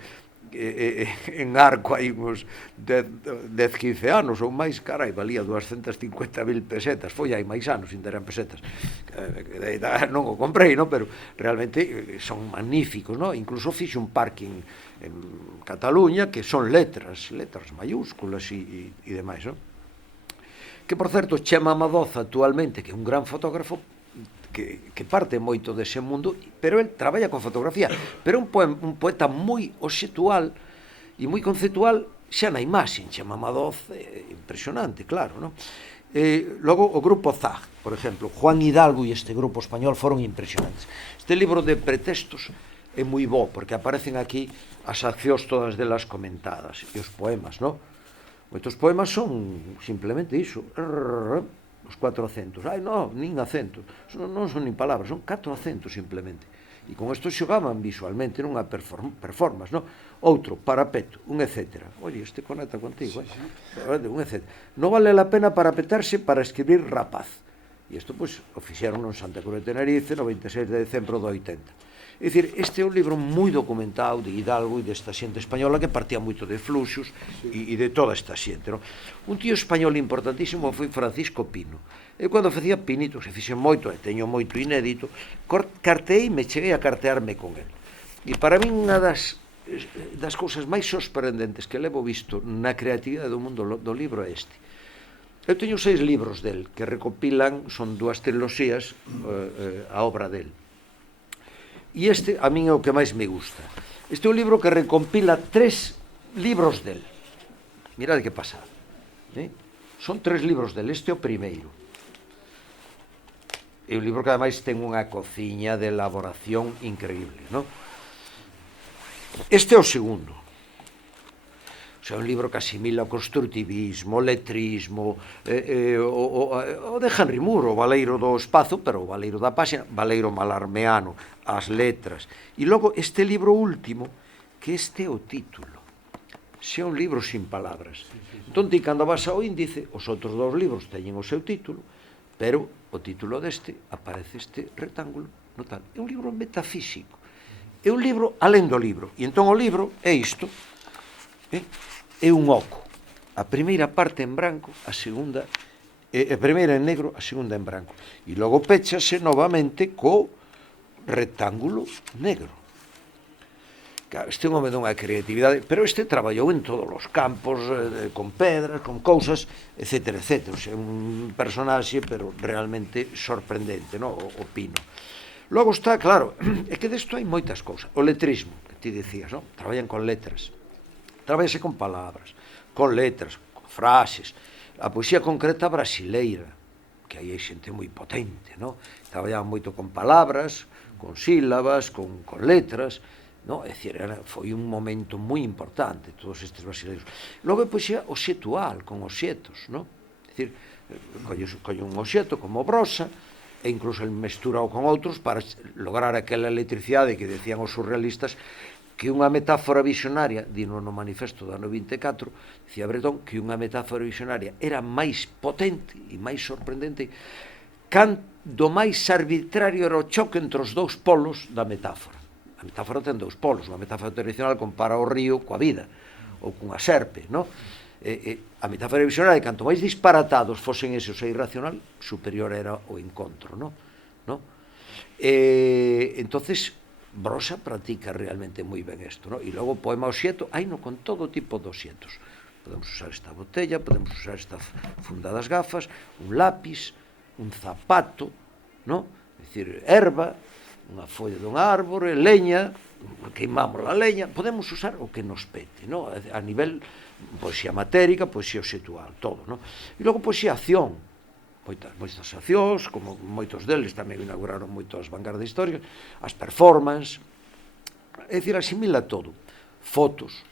en Arco hai uns 10-15 anos ou máis, carai, valía 250.000 pesetas, foi hai máis anos, ainda eran pesetas, non o comprei, no? Pero realmente son magníficos, no? Incluso fixe un parking en Cataluña que son letras mayúsculas e demais, no? Que, por certo, Chema Madoza actualmente, que é un gran fotógrafo, que parte moito dese mundo, pero el traballa con fotografía, pero un poeta moi obxetual e moi conceptual xa na imaxe, Chema Madoz, impresionante, claro, non? Logo o grupo Zag, por exemplo, Juan Hidalgo e este grupo español foron impresionantes. Este libro de pretextos é moi bo, porque aparecen aquí as accións todas delas comentadas, e os poemas, non? Moitos poemas son simplemente iso, os 4 acentos. Non, nin acentos. Non son nin palabras, son 4 acentos simplemente. E con isto xogaban visualmente nunha performance, non? Outro, parapeto, un etcétera. Oye, este conecta contigo, un etcétera. Non vale a pena parapetarse para escribir rapaz. E isto, pois, o fixeron en Santa Cruz de Tenerife, no 26 de decembro do 80. É dicir, este é un libro moi documentado de Hidalgo e desta xente española que partía moito de Fluxos e de toda esta xente, non? Un tío español importantísimo foi Francisco Pino. E cando facía pinitos, e fixen moito, e teño moito inédito, carteei-me, cheguei a cartearme con el. E para min unha das cousas máis sorprendentes que levo visto na creatividade do mundo do libro é este. Eu teño 6 libros del que recopilan, son 2 triloxías, a obra del. E este, a min é o que máis me gusta. Este é un libro que recompila 3 libros del. Mirade que pasada. Son 3 libros del, este é o primeiro. É un libro que ademais ten unha cociña de elaboración increíble, non? Este é o segundo. O sea, un libro que asimila o constructivismo, o letrismo, o de Henry Moore, o Valeiro do espazo, pero o Valeiro da páxina, Valeiro malarmeano, as letras. E logo este libro último, que este é o título, se é un libro sin palabras. Entón, ti, cando vas ao índice, os outros dous libros teñen o seu título, pero o título deste aparece este rectángulo no tal. É un libro metafísico. É un libro alén do libro. E entón o libro é isto. É un oco. A primeira parte en branco, a segunda, a primeira en negro, a segunda en branco. E logo péchase novamente co rectángulo negro. Claro, este é un home dunha creatividade, pero este traballou en todos os campos, con pedras, con cousas, etc, etc. O sea, un personaxe, pero realmente sorprendente, no? O Pino. Logo está, claro, é que desto hai moitas cousas. O letrismo, que ti dicías, non? Traballan con letras. Traballase con palabras, con letras, con frases. A poesía concreta brasileira, que aí hai xente moi potente, non? Traballaban moito con palabras, con sílabas, con letras, non? É dicir, foi un momento moi importante, todos estes brasileiros. Logo, pois, obxetual, con obxetos, non? É dicir, colle un obxeto como brosa, e incluso el mesturao con outros para lograr aquela electricidade que decían os surrealistas, que unha metáfora visionaria, dino no manifesto do ano 24, dicía Breton, que unha metáfora visionaria era máis potente e máis sorprendente cando máis arbitrario era o choque entre os dous polos da metáfora. A metáfora ten dous polos. Unha metáfora tradicional compara o río coa vida, ou cunha serpe, non? A metáfora visionaria, canto máis disparatados fosen eses o irracional, superior era o encontro, non? Entonces, Brosa practica realmente moi ben isto, non? E logo o poema obxeto, haino con todo tipo de obxetos. Podemos usar esta botella, podemos usar esta funda das gafas, un lápis, un zapato, non? É dicir, erva, unha folla dun árbore, leña, queimamos a leña, podemos usar o que nos pete, non? A nivel poesía matérica, poesía obxetual, todo, non? E logo poesía acción, moitas accións, como moitos deles tamén inauguraron moitas vanguardas históricas, as performances, é dicir, asimila todo, fotos,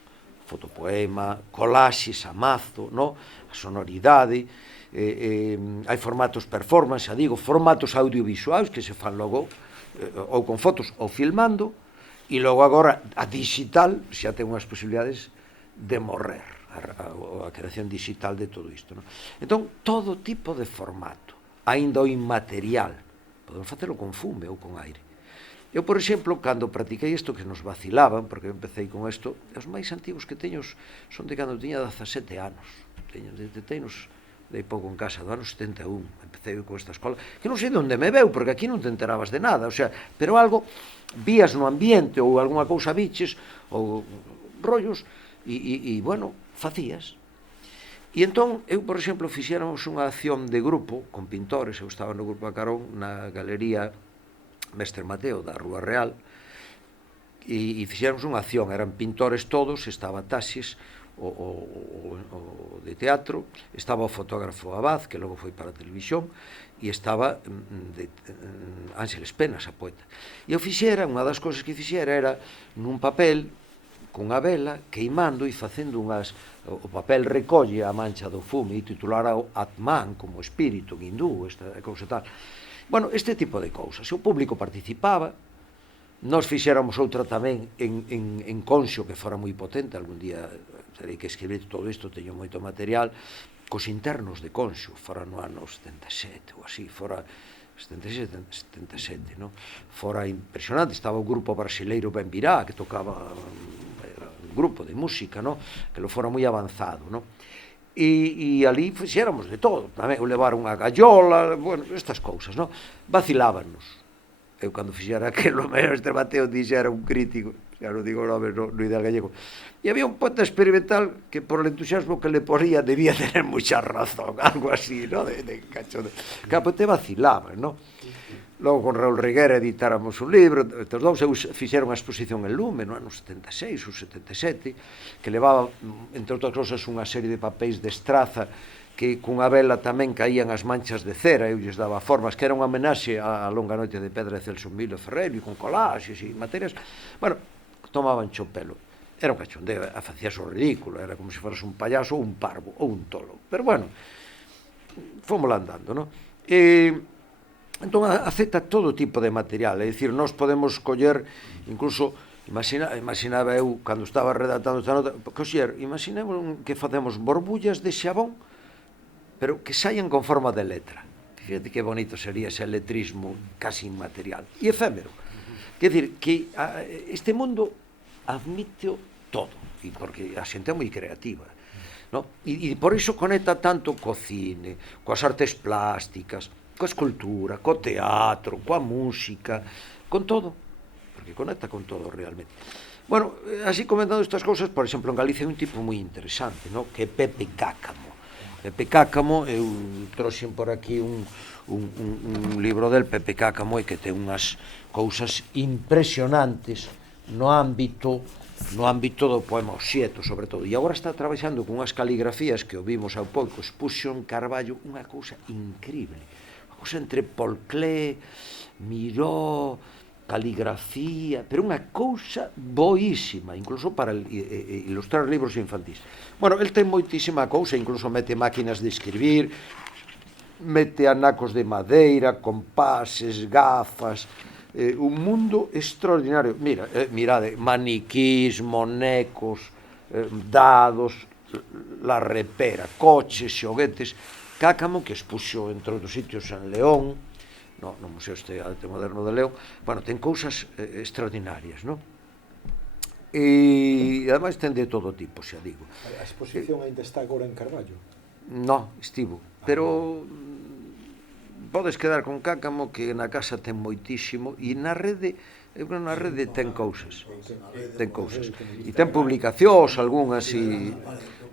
fotopoema, colaxes, amazo, non? A sonoridade, hai formatos performance, xa digo, formatos audiovisuais que se fan logo ou con fotos ou filmando, e logo agora a digital xa ten unhas posibilidades de morrer, a creación digital de todo isto, non? Entón, todo tipo de formato, aínda o inmaterial, podemos facelo con fume ou con aire. Eu, por exemplo, cando practiquei isto, que nos vacilaban, porque eu empecé con isto, os máis antigos que teño son de cando tiña 17 anos, teños de pouco en casa, do ano 71, empecé con esta escola, que non sei de onde me veu, porque aquí non te enterabas de nada, o sea, pero algo, vías no ambiente, ou algunha cousa biches, ou rollos, e bueno, facías. E entón, eu, por exemplo, fixéramos unha acción de grupo, con pintores, eu estaba no grupo a Carón, na galería Mestre Mateo, da Rúa Real, e fixéramos unha acción, eran pintores todos, estaba Taxis, o de teatro, estaba o fotógrafo Abad, que logo foi para a televisión, e estaba Ángeles Penas, a poeta. E eu fixera, unha das cousas que fixera era nun papel, cunha vela, queimando e facendo unhas... O papel recolle a mancha do fume e titulara o Atman, como espírito hindú, esta cousa tal. Bueno, este tipo de cousas. O público participaba, nós fixéramos outra tamén en Conxo, que fora moi potente, algún día terei que escribir todo isto, teño moito material, cos internos de Conxo, fora no ano 77 ou así, fora 77, non? Fora impresionante, estaba o grupo brasileiro Ben Virá, que tocaba un grupo de música, non? Que lo fora moi avanzado, non? E ali fixéramos de todo, tamén o levar unha gallola, bueno, estas cousas, non? Vacilábanos. Eu, cando fixera aquilo, Mestre Mateo dixera un crítico, xa non digo nome no ideal gallego, e había un poeta experimental que por el entusiasmo que le ponía debía tener mucha razón, algo así, non? De cachón. Claro, pues te vacilaban, non? Logo, con Raúl Reguera editáramos un libro, estes dous, eu fixeron unha exposición en Lume, no ano 76 ou 77, que levaba, entre outras cousas, unha serie de papéis de estraza, que cunha vela tamén caían as manchas de cera, eu lles daba formas, que era unha homenaxe á longa noite de pedra de Celso Milo Ferreiro, con colaxes e materias. Bueno, tomaban cho pelo. Era un cachondeo, facías o ridículo, era como se foras un payaso ou un parvo, ou un tolo. Pero bueno, fomos lá andando, non? Entón, acepta todo tipo de material, é dicir, nós podemos coller incluso Imaginaba eu, cando estaba redactando esta nota, Coxier, imaginemos que facemos borbullas de xabón, pero que saian con forma de letra. Fíjate que bonito sería ese letrismo casi inmaterial. E efémero. Quer dizer, que este mundo admite todo, e porque a xente é moi creativa. No? E por iso conecta tanto co cine, coas artes plásticas, coa escultura, co teatro, coa música, con todo. Porque conecta con todo realmente. Bueno, así comentando estas cousas, por exemplo, en Galicia hai un tipo moi interesante, no? Que é Pepe Cácamo. Pepe Cácamo, eu trouxen por aquí un libro del Pepe Cácamo e que ten unhas cousas impresionantes no ámbito do poema Oxieto, sobre todo. E agora está traballando con unhas caligrafías que o vimos há pouco, expuxo en Carballo, unha cousa increíble. Unha cousa entre Paul Klee, Miró, caligrafía, pero unha cousa boísima, incluso para ilustrar libros infantís. Bueno, el ten moitísima cousa, incluso mete máquinas de escribir, mete anacos de madeira, compases, gafas, un mundo extraordinario. Mira, mirade, maniquís, monecos, dados, la repera, coches, xoguetes, Cácamo, que expuxo entre outros sitios en León, no Museo de Arte Moderno de León, bueno, ten cousas extraordinarias, non? E ademais ten de todo tipo, xa digo. A exposición ainda está agora en Carballo? No, estivo, pero podes quedar con Cácamo, que na casa ten moitísimo, e na rede ten cousas, e ten publicacións algunhas, e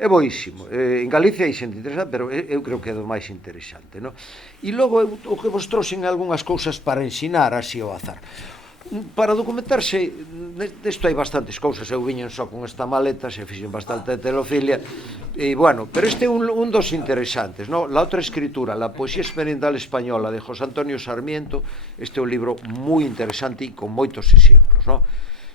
é boísimo. En Galicia hai xente interesante, pero eu creo que é do máis interesante, non? E logo o que vos trouxen algunhas cousas para ensinar así ao azar. Para documentarse, desto hai bastantes cousas, eu viñen só con esta maleta, se fixen bastante telofilia, e bueno, pero este é un dos interesantes, no? La outra escritura, la poesía experimental española de José Antonio Sarmiento, este é un libro moi interesante e con moitos exemplos, no?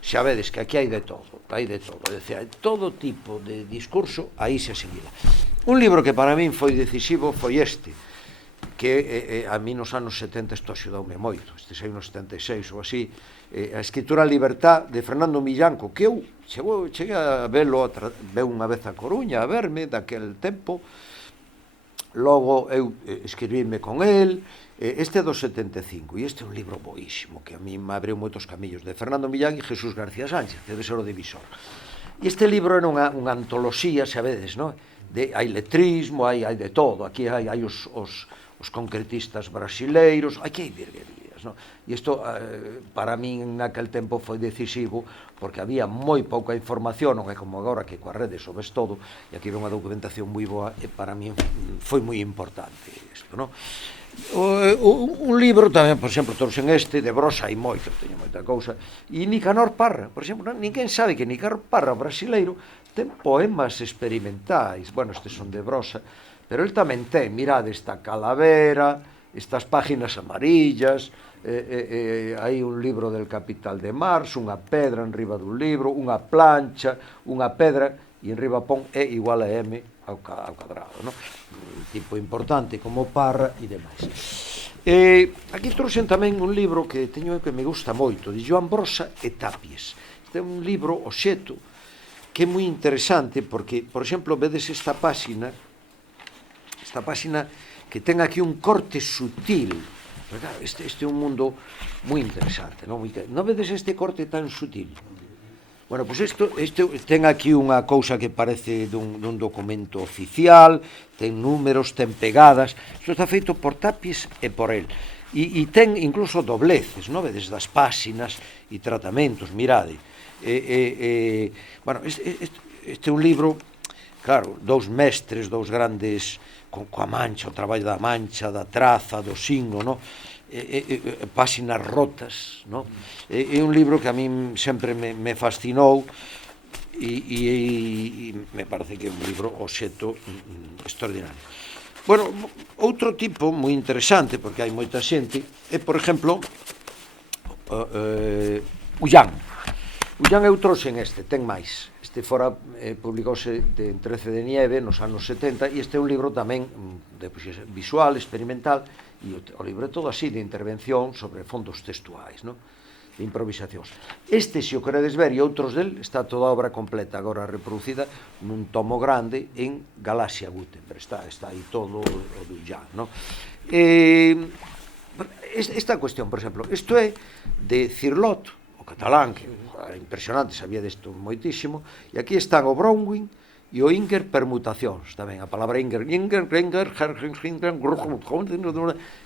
Xa vedes que aquí hai de todo, é dicir, hai todo tipo de discurso, aí se asimila. Un libro que para min foi decisivo foi este, que a mí nos anos 70 isto axudoume moito, este sei nos 76 ou así, a escritura a libertad de Fernando Millanco, que eu cheguei a velo, veu unha vez a Coruña a verme daquel tempo, logo eu escribíme con el, este é do 75, e este é un libro boísimo, que a mí me abriu moitos camiños, de Fernando Millán e Jesús García Sánchez, debe ser o divisor. E este libro era unha antoloxía, xa vedes, non? Hai letrismo, hai de todo, aquí hai os concretistas brasileiros, aquí hai virguerías, non? E isto, para min, naquel tempo foi decisivo, porque había moi pouca información, non é como agora que coa rede sobes todo, e aquí era unha documentación moi boa, e para min foi moi importante isto, non? Un libro tamén, por exemplo, trouxen este, de Brosa hai moito, teño moita cousa, e Nicanor Parra, por exemplo, ninguén sabe que Nicanor Parra, brasileiro, ten poemas experimentais, bueno, estes son de Brosa, pero el tamén ten, mirade, esta calavera, estas páginas amarillas, hai un libro del Capital de Marx, unha pedra en riba dun libro, unha plancha, unha pedra, e en riba pon E igual a M ao cadrado, non? Un tipo importante como Parra e demais. Aquí trouxen tamén un libro que teño que me gusta moito, de Joan Brosa e Tapies. Este é un libro, Oxeto, que é moi interesante porque, por exemplo, vedes esta páxina que ten aquí un corte sutil. Este é un mundo moi interesante, non? Non vedes este corte tan sutil? Bueno, pois isto ten aquí unha cousa que parece dun documento oficial, ten números, ten pegadas, isto está feito por Tapies e por el. E ten incluso dobleces, non vedes, das páxinas e tratamentos, mirade. Bueno, este é un libro, claro, dous mestres, dous grandes, coa mancha, o traballo da mancha, da traza, do signo, non? Páxinas rotas, no? É un libro que a min sempre me fascinou e me parece que é un libro Oxeto extraordinario. Bueno, outro tipo moi interesante, porque hai moita xente, é, por exemplo, Ullán. Ullán eu trouxen este, ten máis. Este fora publicouse en 13 de Nieve nos anos 70 e este é un libro tamén de visual, experimental, e o libro é todo así de intervención sobre fondos textuais, non? improvisacións. Este, se o queredes ver, e outros del, está toda a obra completa, agora reproducida nun tomo grande en Galaxia Gutenberg. Está aí todo o do ya, non? Esta cuestión, por exemplo, isto é de Cirlot, o catalán, que era impresionante, sabía desto moitísimo, e aquí están o Bronwyn e o Inger permutacións, tamén, a palabra Inger,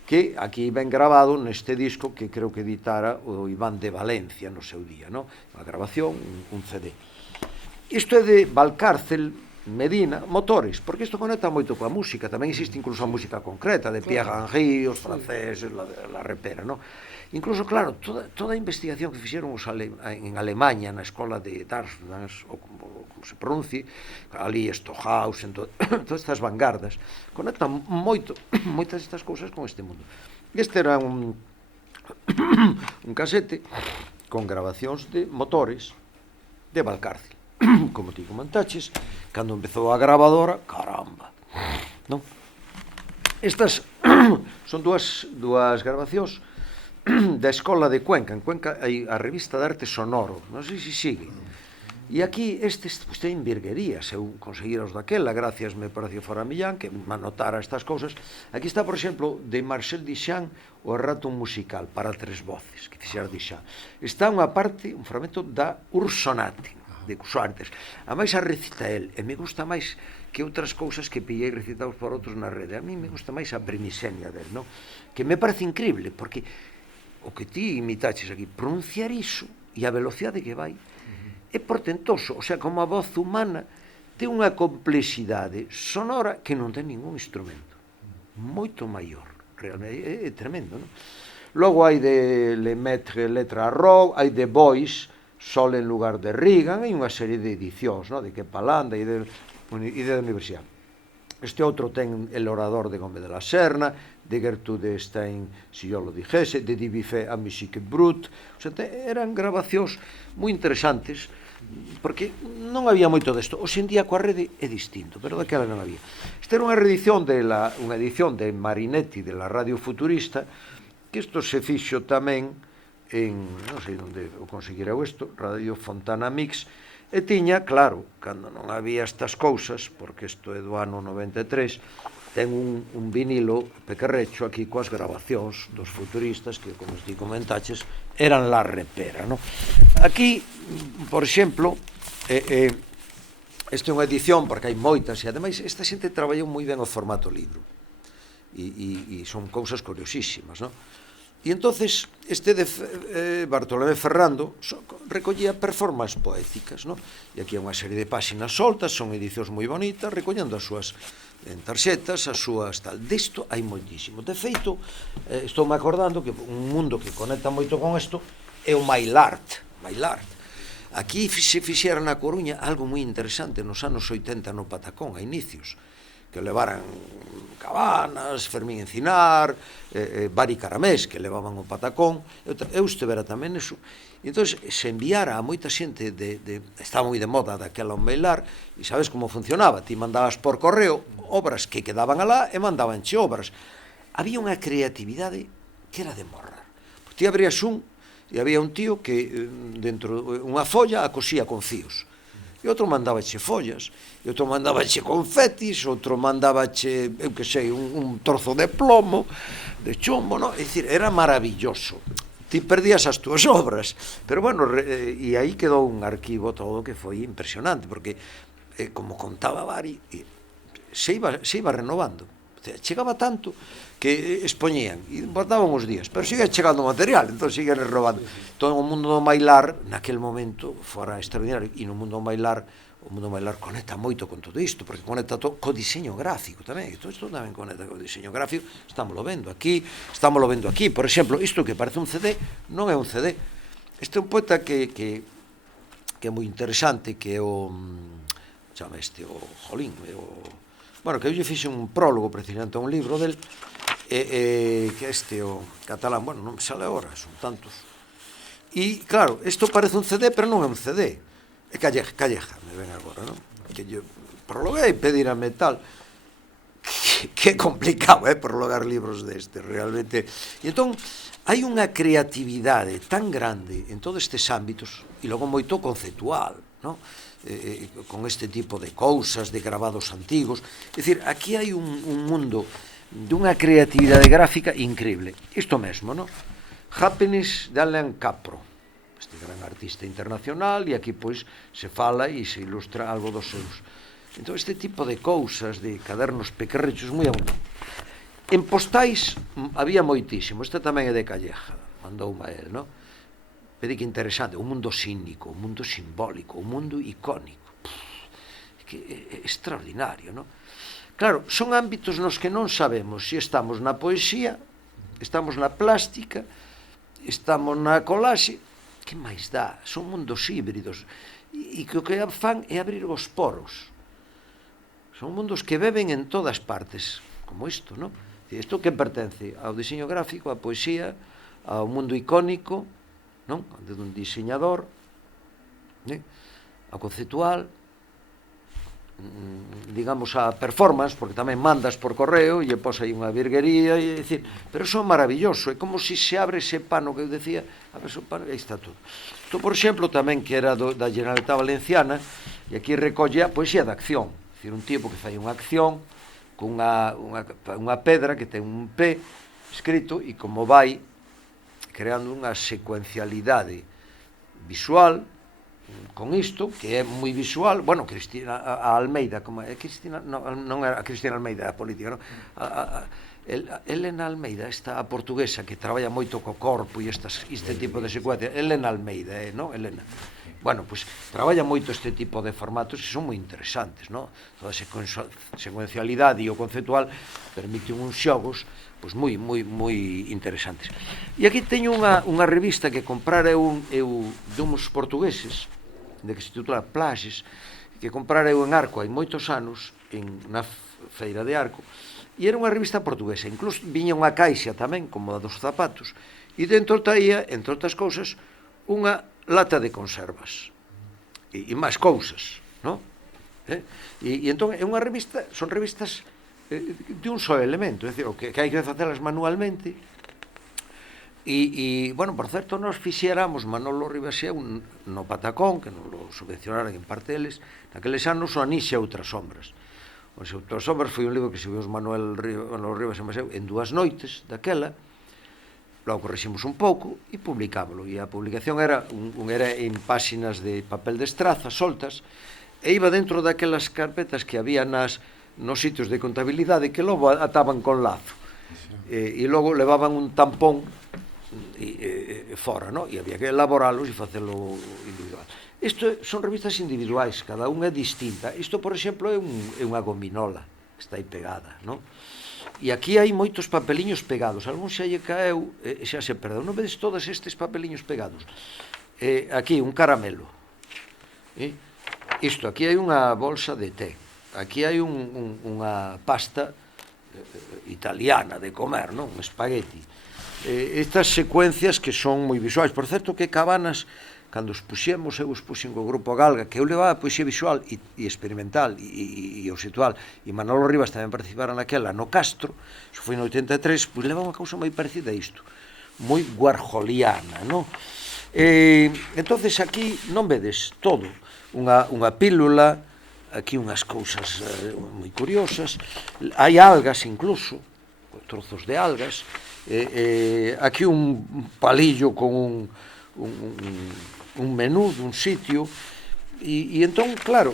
que aquí ven grabado neste disco que creo que editara o Iván de Valencia no seu día, non? A grabación, un CD. Isto é de Valcárcel, Medina, Motores, porque isto conecta moito coa música, tamén existe incluso a música concreta de Pierre Henry, os franceses, la repera, non? Incluso, claro, toda a investigación que fixeron en Alemanha, na escola de Darmstadt, ou como se pronuncie, ali Stohausen, todas estas vanguardas, conectan moitas destas cousas con este mundo. Este era un casete con grabacións de Motores de Valcárcel. Como ti comentaches, cando empezou a grabadora, caramba, non? Estas son dúas grabacións da Escola de Cuenca. En Cuenca hai a revista de arte sonoro, non sei se sigue. E aquí estes ten virguerías, eu conseguira os daquela, gracias, me pareció fora Millán, que me anotara estas cousas. Aquí está, por exemplo, de Marcel Duchamp, o Erratum musical, para 3 voces, que fixera Duchamp. Está unha parte, un fragmento da Ursonate, de Cusantes. A máis a recita el, e me gusta máis que outras cousas que pillei recitados por outros na rede. A mí me gusta máis a primixenia del, non? Que me parece increíble, porque o que ti imitaches aquí, pronunciar iso e a velocidade que vai é portentoso, o sea, como a voz humana ten unha complexidade sonora que non ten ningún instrumento, moito maior, realmente, é tremendo, non? Logo hai de Le Maître Letra Rock, hai de Boys, Sol en lugar de Reagan, hai unha serie de edicións, no? De Kepalanda e de Universidade. Este outro ten El orador de Gómez de la Serna, de Gertrude Stein, si yo lo dijese, de Divife a Musique Brut. O sea, eran grabacións moi interesantes, porque non había moito desto. Hoxe en día coa rede é distinto, pero daquela non había. Esta era unha edición de Marinetti, de la Radio Futurista, que isto se fixo tamén non sei onde o conseguira isto, Radio Fontana Mix, e tiña, claro, cando non había estas cousas, porque isto é do ano 93, ten un vinilo pequerrecho aquí coas grabacións dos futuristas, que, como ti comentaches, eran la repera, non? Aquí, por exemplo, esta é unha edición, porque hai moitas, e ademais esta xente traballou moi ben o formato libro, e son cousas curiosísimas, non? E entonces este de Bartolomé Ferrando recollía performances poéticas, no? E aquí hai unha serie de páxinas soltas, son edicións moi bonitas, recollendo as súas en tarxetas, as súas tal. Desto hai moitísimo. De feito, estou me acordando que un mundo que conecta moito con isto é o mail art. Aquí se fixera na Coruña algo moi interesante nos anos 80 no Patacón, a inicios, que levaran Cabanas, Fermín Encinar, Bari Caramés, que levaban o Patacón. Eu estivera tamén neso. E entón se enviara a moita xente estaba moi de moda daquela o mailar, e sabes como funcionaba, ti mandabas por correo obras que quedaban alá e mandabanche obras. Había unha creatividade que era de morrar. Ti abrías e había un tío que dentro unha folla a cosía con fíos, e outro mandábache follas, e outro mandábache confetis, outro mandábache, eu que sei, un trozo de plomo, de chumbo, non? É dicir, era maravilloso. Ti perdías as túas obras, pero bueno, e aí quedou un arquivo todo que foi impresionante, porque, como contaba Bari, se iba renovando. Chegaba tanto que expoñían e botaban os días, pero sigue chegando material, entón sigue renovando. Todo o mundo do bailar naquel momento fora extraordinario, e no mundo do bailar o mundo do bailar conecta moito con todo isto, porque conecta todo co diseño gráfico tamén, e todo isto tamén conecta co diseño gráfico. Estámoslo vendo aquí, por exemplo, isto que parece un CD non é un CD. Este é un poeta que é moi interesante, que é o chama este, o Jolín, bueno, que eu lle fixe un prólogo precisamente a un libro del, que este, o catalán, bueno, non me sale agora, son tantos. E, claro, isto parece un CD, pero non é un CD, é Calleja, me ven agora, non? Que lle prologuei, pedirame tal, que é complicado, prologar libros destes, realmente. E entón, hai unha creatividade tan grande en todos estes ámbitos, e logo moito conceptual, non? Con este tipo de cousas, de grabados antigos. É dicir, aquí hai un mundo dunha creatividade gráfica increíble. Isto mesmo, non? Happiness de Alan Capro, este gran artista internacional, e aquí pois se fala e se ilustra algo dos seus. Entón, este tipo de cousas, de cadernos pequerrechos, moi abundante. En postais había moitísimo. Este tamén é de Calleja, mandoume a él, non? Pero que interesante, o mundo cínico, o mundo simbólico, o mundo icónico. Que é extraordinario, non? Claro, son ámbitos nos que non sabemos se estamos na poesía, estamos na plástica, estamos na colaxe, que máis dá? Son mundos híbridos, e que o que fan é abrir os poros. Son mundos que beben en todas partes, como isto, non? Isto que pertence ao diseño gráfico, á poesía, ao mundo icónico, non? De un diseñador, ao conceptual, digamos a performance, porque tamén mandas por correo e pos aí unha virguería, e decir, pero son maravilloso, é como se se abre ese pano que eu decía, abre ese pano e aí está todo. Isto, por exemplo, tamén que era da Generalitat Valenciana, e aquí recolle a poesía de acción. Dicir, un tipo que fai unha acción con unha pedra que ten un P escrito, e como vai creando unha secuencialidade visual con isto, que é moi visual. Bueno, Cristina Almeida, como é Cristina, non era Cristina Almeida, a política, non? Elena Almeida, esta a portuguesa que traballa moito co corpo e este tipo de secuencia. Elena Almeida, non? Elena. Bueno, pois traballa moito este tipo de formatos que son moi interesantes, non? Toda a secuencialidade e o conceptual permiten uns xogos pois moi interesantes. E aquí teño unha revista que comprara eu duns portugueses, de que se titula Plages, que comprara eu en Arco hai moitos anos, na feira de Arco, e era unha revista portuguesa, incluso viña unha caixa tamén, como a dos zapatos, e dentro traía, entre outras cousas, unha lata de conservas e máis cousas, non? E entón é unha revista, son revistas de un só elemento, é dicir, o que hai que facelas manualmente. E bueno, por certo, nos fixéramos Manolo Rivas e eu no Patacón, que nos lo subvencionaran en parte deles, naqueles anos o Anís e outras sombras. O Anís e outras sombras foi un libro que xivimos Manolo Rivas e Maseu en 2 noites daquela. Logo correximos un pouco e publicámoslo, e a publicación era en páxinas de papel de estraza soltas, e iba dentro daquelas carpetas que había nos sitios de contabilidade, que logo ataban con lazo, e logo levaban un tampón fora, non? E había que elaboralos e facelo individual. Isto son revistas individuais, cada unha é distinta. Isto, por exemplo, é unha gominola que está aí pegada, non? E aquí hai moitos papeliños pegados, algún xa lle caeu e xa se perdeu. Non vedes todos estes papeliños pegados? Aquí un caramelo, isto, aquí hai unha bolsa de té, aquí hai unha pasta italiana de comer, non? Un espagueti. Estas secuencias que son moi visuais. Por certo que Cabanas, cando os puxemos, eu os puxen co grupo Galga, que eu levaba a poesía visual e experimental e conceptual, e Manolo Rivas tamén participara naquela, no Castro, iso foi no 83, pois leva unha cousa moi parecida a isto, moi guarjoliana, non? Entonces aquí non vedes todo, unha pílula, aquí unhas cousas moi curiosas, hai algas incluso, trozos de algas, aquí un palillo con un menú dun sitio, e entón, claro,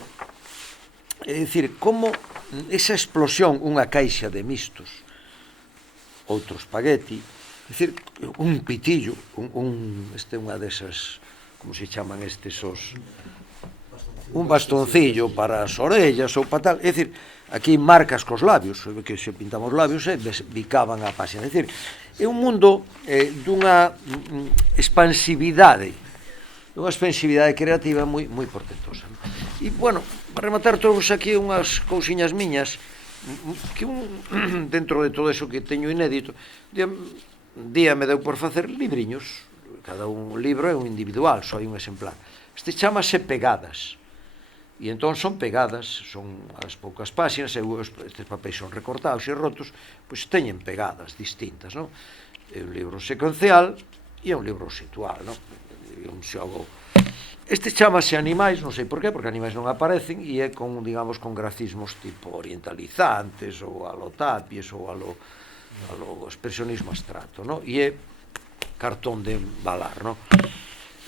é dicir, como esa explosión, unha caixa de mistos, outro espagueti, é dicir, un pitillo, este é unha desas, como se chaman estes os... un bastoncillo para as orellas ou para tal, é dicir, aquí marcas cos labios, que se pintamos labios e bicaban a páxina, é dicir, é un mundo dunha expansividade creativa moi portentosa. E, bueno, para rematar todos aquí unhas cousiñas miñas, que dentro de todo eso que teño inédito, día me deu por facer libriños, cada un libro é un individual, só hai un exemplar. Este chamase Pegadas. E entón son pegadas, son as poucas páxinas, e estes papéis son recortados e rotos, pois teñen pegadas distintas, non? É un libro secuencial e é un libro situal, non? É un xogo. Este chamase Animais, non sei por qué, porque animais non aparecen, e é con, digamos, con grafismos tipo orientalizantes, ou a lo Tapies, ou a lo expresionismo abstracto, non? E é cartón de Valar, non?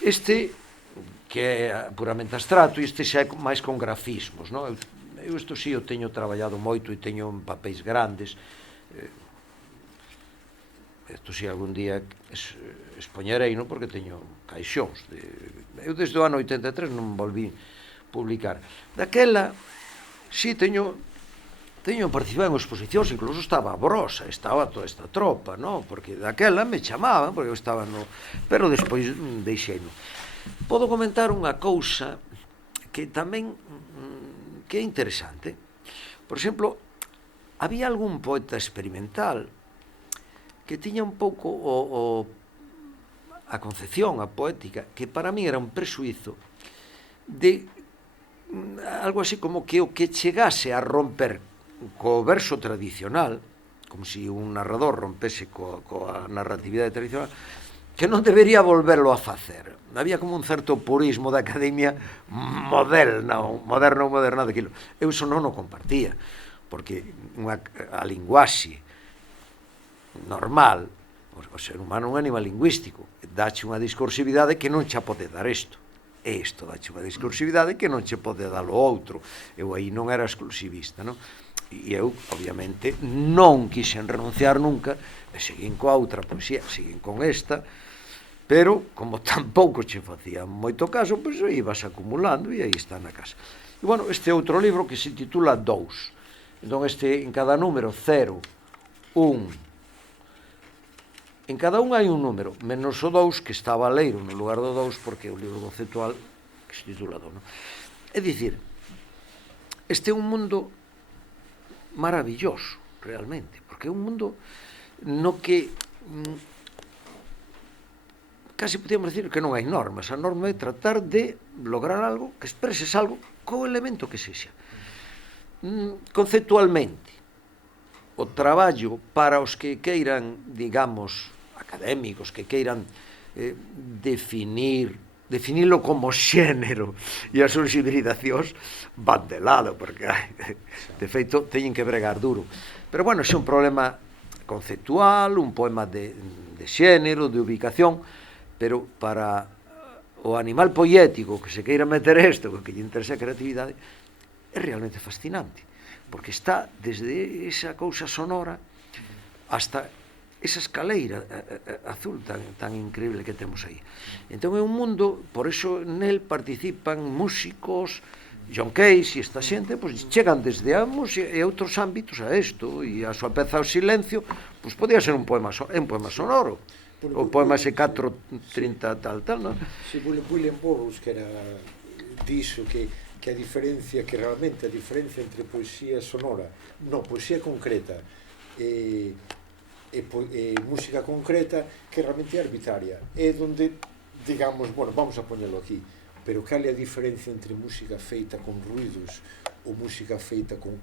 Este, que é puramente abstracto, e este xa é máis con grafismos, non? Eu isto sí, eu teño traballado moito e teño en papéis grandes. Isto sí, algún día expoñerei, non? Porque teño caixóns. Eu desde o ano 83 non volví publicar. Daquela, sí, teño participado en exposicións, incluso estaba a Brosa, estaba toda esta tropa, non? Porque daquela me chamaban, porque eu estaba no... Pero despois deixeino. Podo comentar unha cousa que tamén que é interesante. Por exemplo, había algún poeta experimental que tiña un pouco a concepción, a poética, que para mí era un presuizo de algo así como que o que chegase a romper co verso tradicional, como se un narrador rompese coa narratividade tradicional, que non debería volverlo a facer. Había como un certo purismo da academia moderna daquilo. Eu iso non o compartía, porque a linguaxe normal, o ser humano é un animal lingüístico, dache unha discursividade que non xa pode dar isto. E isto dache unha discursividade que non che pode dar o outro. Eu aí non era exclusivista, non? E eu, obviamente, non quixen renunciar nunca, e seguín coa outra poesía, seguín con esta, pero, como tampouco che facía moito caso, pois ibas acumulando e aí está na casa. E, bueno, este outro libro que se titula Dous. Entón, este, en cada número, 0, 1, en cada un hai un número, menos o 2, que está baleiro no lugar do 2, porque é o libro conceptual que se titula 2, non? É dicir, este é un mundo maravilloso, realmente, porque é un mundo no que casi podíamos decir que non hai normas. A norma é tratar de lograr algo, que expreses algo co elemento que sexa. Conceptualmente, o traballo para os que queiran, digamos, académicos, que queiran definilo como xénero e as súas hibridacións van de lado, porque de feito teñen que bregar duro. Pero bueno, é un problema conceptual, un poema de xénero, de ubicación, pero para o animal poético que se queira meter isto, que lle interesa a creatividade, é realmente fascinante, porque está desde esa cousa sonora hasta esa escaleira azul tan increíble que temos aí. Entón é un mundo, por iso nel participan músicos, John Cage e esta xente, pois chegan desde a música e outros ámbitos a isto, e a súa peza ao silencio, pois podía ser un poema sonoro, o poema ese 4:30 tal, non? Si, William Burroughs, que era dixo que a diferencia, que realmente a diferencia entre poesía sonora, poesía concreta e música concreta, que realmente é arbitraria, é donde, digamos, bueno, vamos a poñelo aquí, pero cal é a diferencia entre música feita con ruidos ou música feita con...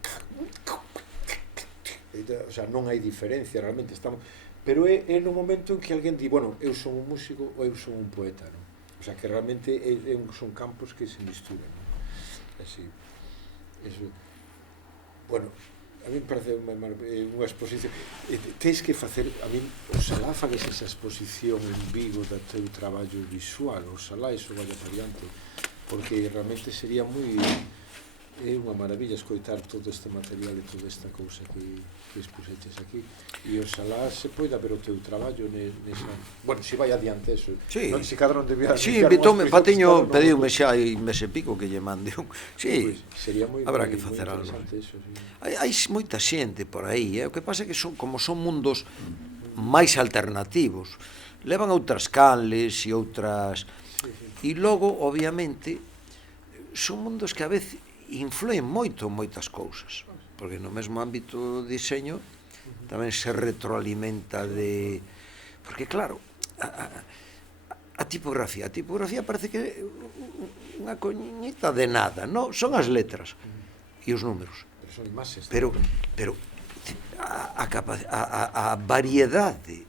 O sea, non hai diferencia, realmente estamos... Pero é no momento en que alguén di, bueno, eu son un músico ou eu son un poeta, non? O sea, que realmente son campos que se misturan, non? Así, eso... Bueno, a mí me parece unha exposición... Tens que facer... A mí, oxalá fagues esa exposición en Vigo da teu traballo visual, oxalá iso vaya variante, porque realmente sería moi... É unha maravilla escoitar todo este material e toda esta cousa que expuseches aquí, e oxalá se poida ver o teu traballo nesa... Bueno, se vai adiante eso, sí. Non se cadra non debía... Sí, invitoume, Patiño pediume xa hai mes e pico que lle mande un... Sí, sería moi habrá que facer algo. Eso, sí. Hai moita xente por aí, o que pasa é que como son mundos máis alternativos, levan outras canles e outras... E logo, obviamente, son mundos que a veces influen moito en moitas cousas, porque no mesmo ámbito do diseño tamén se retroalimenta de... Porque claro, A tipografía parece que é unha coñita de nada, non? Son as letras e os números. Pero son imaxes. Pero a variedade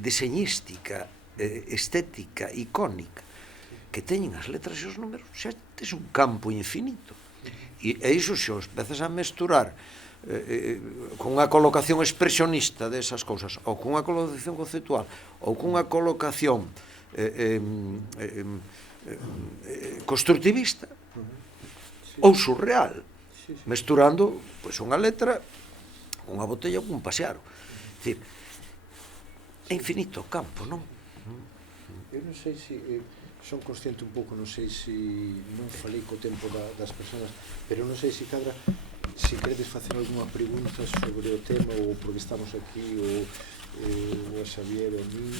deseñística, estética, icónica que teñen as letras e os números, xa tes un campo infinito. E iso xa os empezas a mesturar con unha colocación expresionista desas cousas, ou con unha colocación conceptual, ou con unha colocación constructivista, ou surreal, mesturando unha letra, unha botella ou un pasearo. É dicir, é infinito o campo, non? Eu non sei se son consciente un pouco, non sei se non falei co tempo das persoas, pero non sei se cadra, se queredes facer algunha pregunta sobre o tema, ou porque estamos aquí, ou a Xavier ou a mí.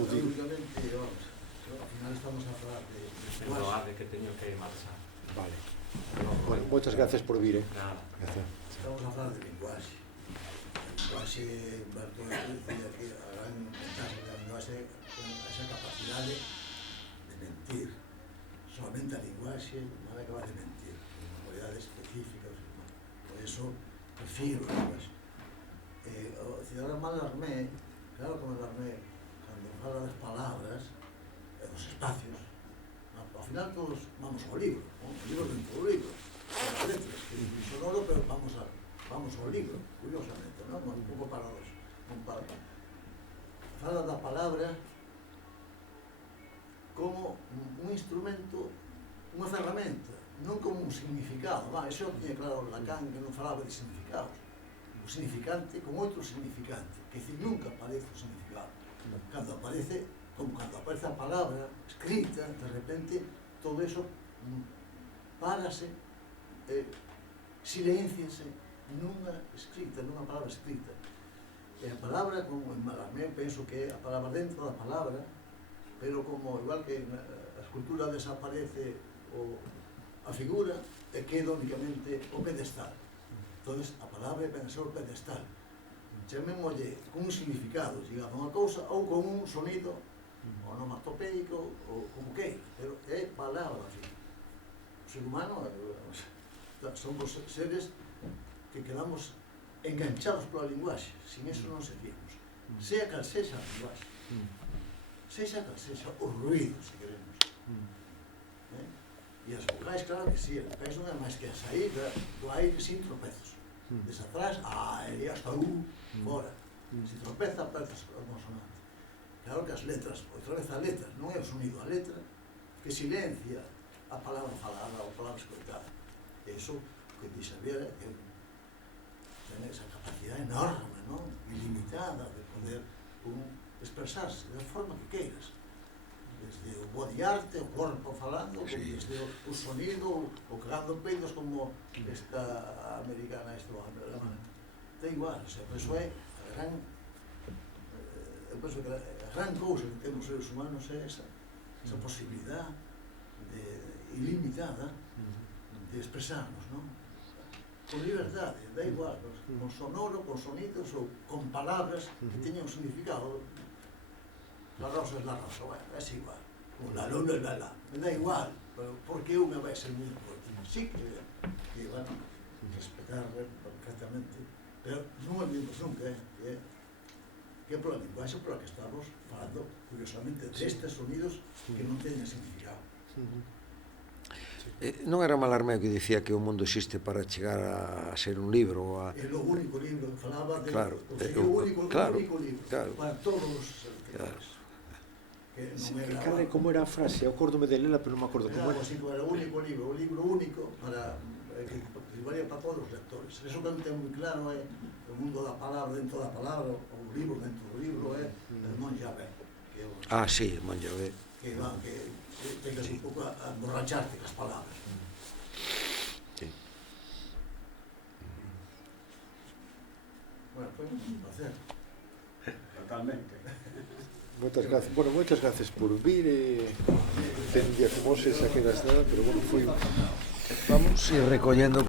Únicamente, vamos, ao final estamos a falar de Perdoade que teño que marchar. Vale. Bueno, moitas gracias por vir, Nada. Gracias. Estamos a falar de linguaxe. Linguaxe, Bertolt decía que a gran ventaja da linguaxe é esa capacidade de mentir. Solamente a linguaxe non é capaz de mentir, con cualidades específicas. Por eso, prefiro a linguaxe. O cidadán Mallarmé, claro que Mallarmé, cando fala das palabras, dos espacios, ao final todos vamos ao libro, o libro dentro do libro, as letras, que é sonoro, pero vamos ao libro, curiosamente, non? Un pouco paradoxo. Fala da palabra como un instrumento, unha ferramenta, non como un significado. Iso tiña claro Lacan, que non falaba de significados. O significante con outro significante, que decir, nunca aparece o significado. Cando aparece, como cando aparece a palabra escrita, de repente, todo eso párase, silenciase nunha escrita, nunha palabra escrita. E a palabra, como en Mallarmé, penso que é a palabra dentro da palabra, pero como, igual que na escultura desaparece a figura, e queda únicamente o pedestal. Entón, a palabra é pensar o pedestal. Chamémolle con un significado, digamos, unha cousa, ou con un sonido onomatopeico, ou como queira, pero é palabra, así. O ser humano, somos seres que quedamos enganchados pola linguaxe, sin eso non seríamos. Sea cal sexa a linguaxe, sexa cal sexa o ruido, se queremos. E as vocais, claro que sí, as vocais non é máis que a saída do aire sin tropezos. Desde atrás, e hasta fora. Se tropeza, aparece as consonantes. Claro que as letras, outra vez a letra, non é o sonido, a letra que silencia a palabra falada ou a palabra escoitada. E iso, que di Xavier, ten esa capacidade enorme, non? Ilimitada de poder expresarse da forma que queiras. Desde o body art, o corpo falando, sí. Desde o sonido, o cagando peidos, como esta americana, esta alemana. Da igual, o sea, eso é a gran... Eu penso que a gran cousa que temos os seres humanos é esa posibilidade ilimitada de expresarnos, non? Con liberdade, da igual, con sonoro, con sonidos ou con palabras que teñan un significado. La rosa es la rosa, bueno, é igual. La luna es la la, me da igual, pero porque unha vai ser moi importante. Sí que van a respetar perfectamente, pero non olvidemos nunca, que é pola linguaxe pola que estamos falando, curiosamente, destes sonidos que non teñen significado. Non era Mallarmé que dicía que o mundo existe para chegar a ser un libro? É o único libro, falaba de... Claro, o único libro para todos os escritores. Como era a frase? Eu acordome de lela, pero non me acordo como era. Era o único libro, o libro único que valía para todos os lectores. Eso que non ten moi claro é o mundo da palabra dentro da palabra, o libro dentro do libro, é el Monjavé. Sí, el Monjavé. Que tengas un pouco a emborracharte cas palabras. Sí. Bueno, foi un placer. Totalmente. Moitas gracias, bueno, moitas gracias por vir ten día como ese, xa que nada, pero bueno, foi... Vamos ir recollendo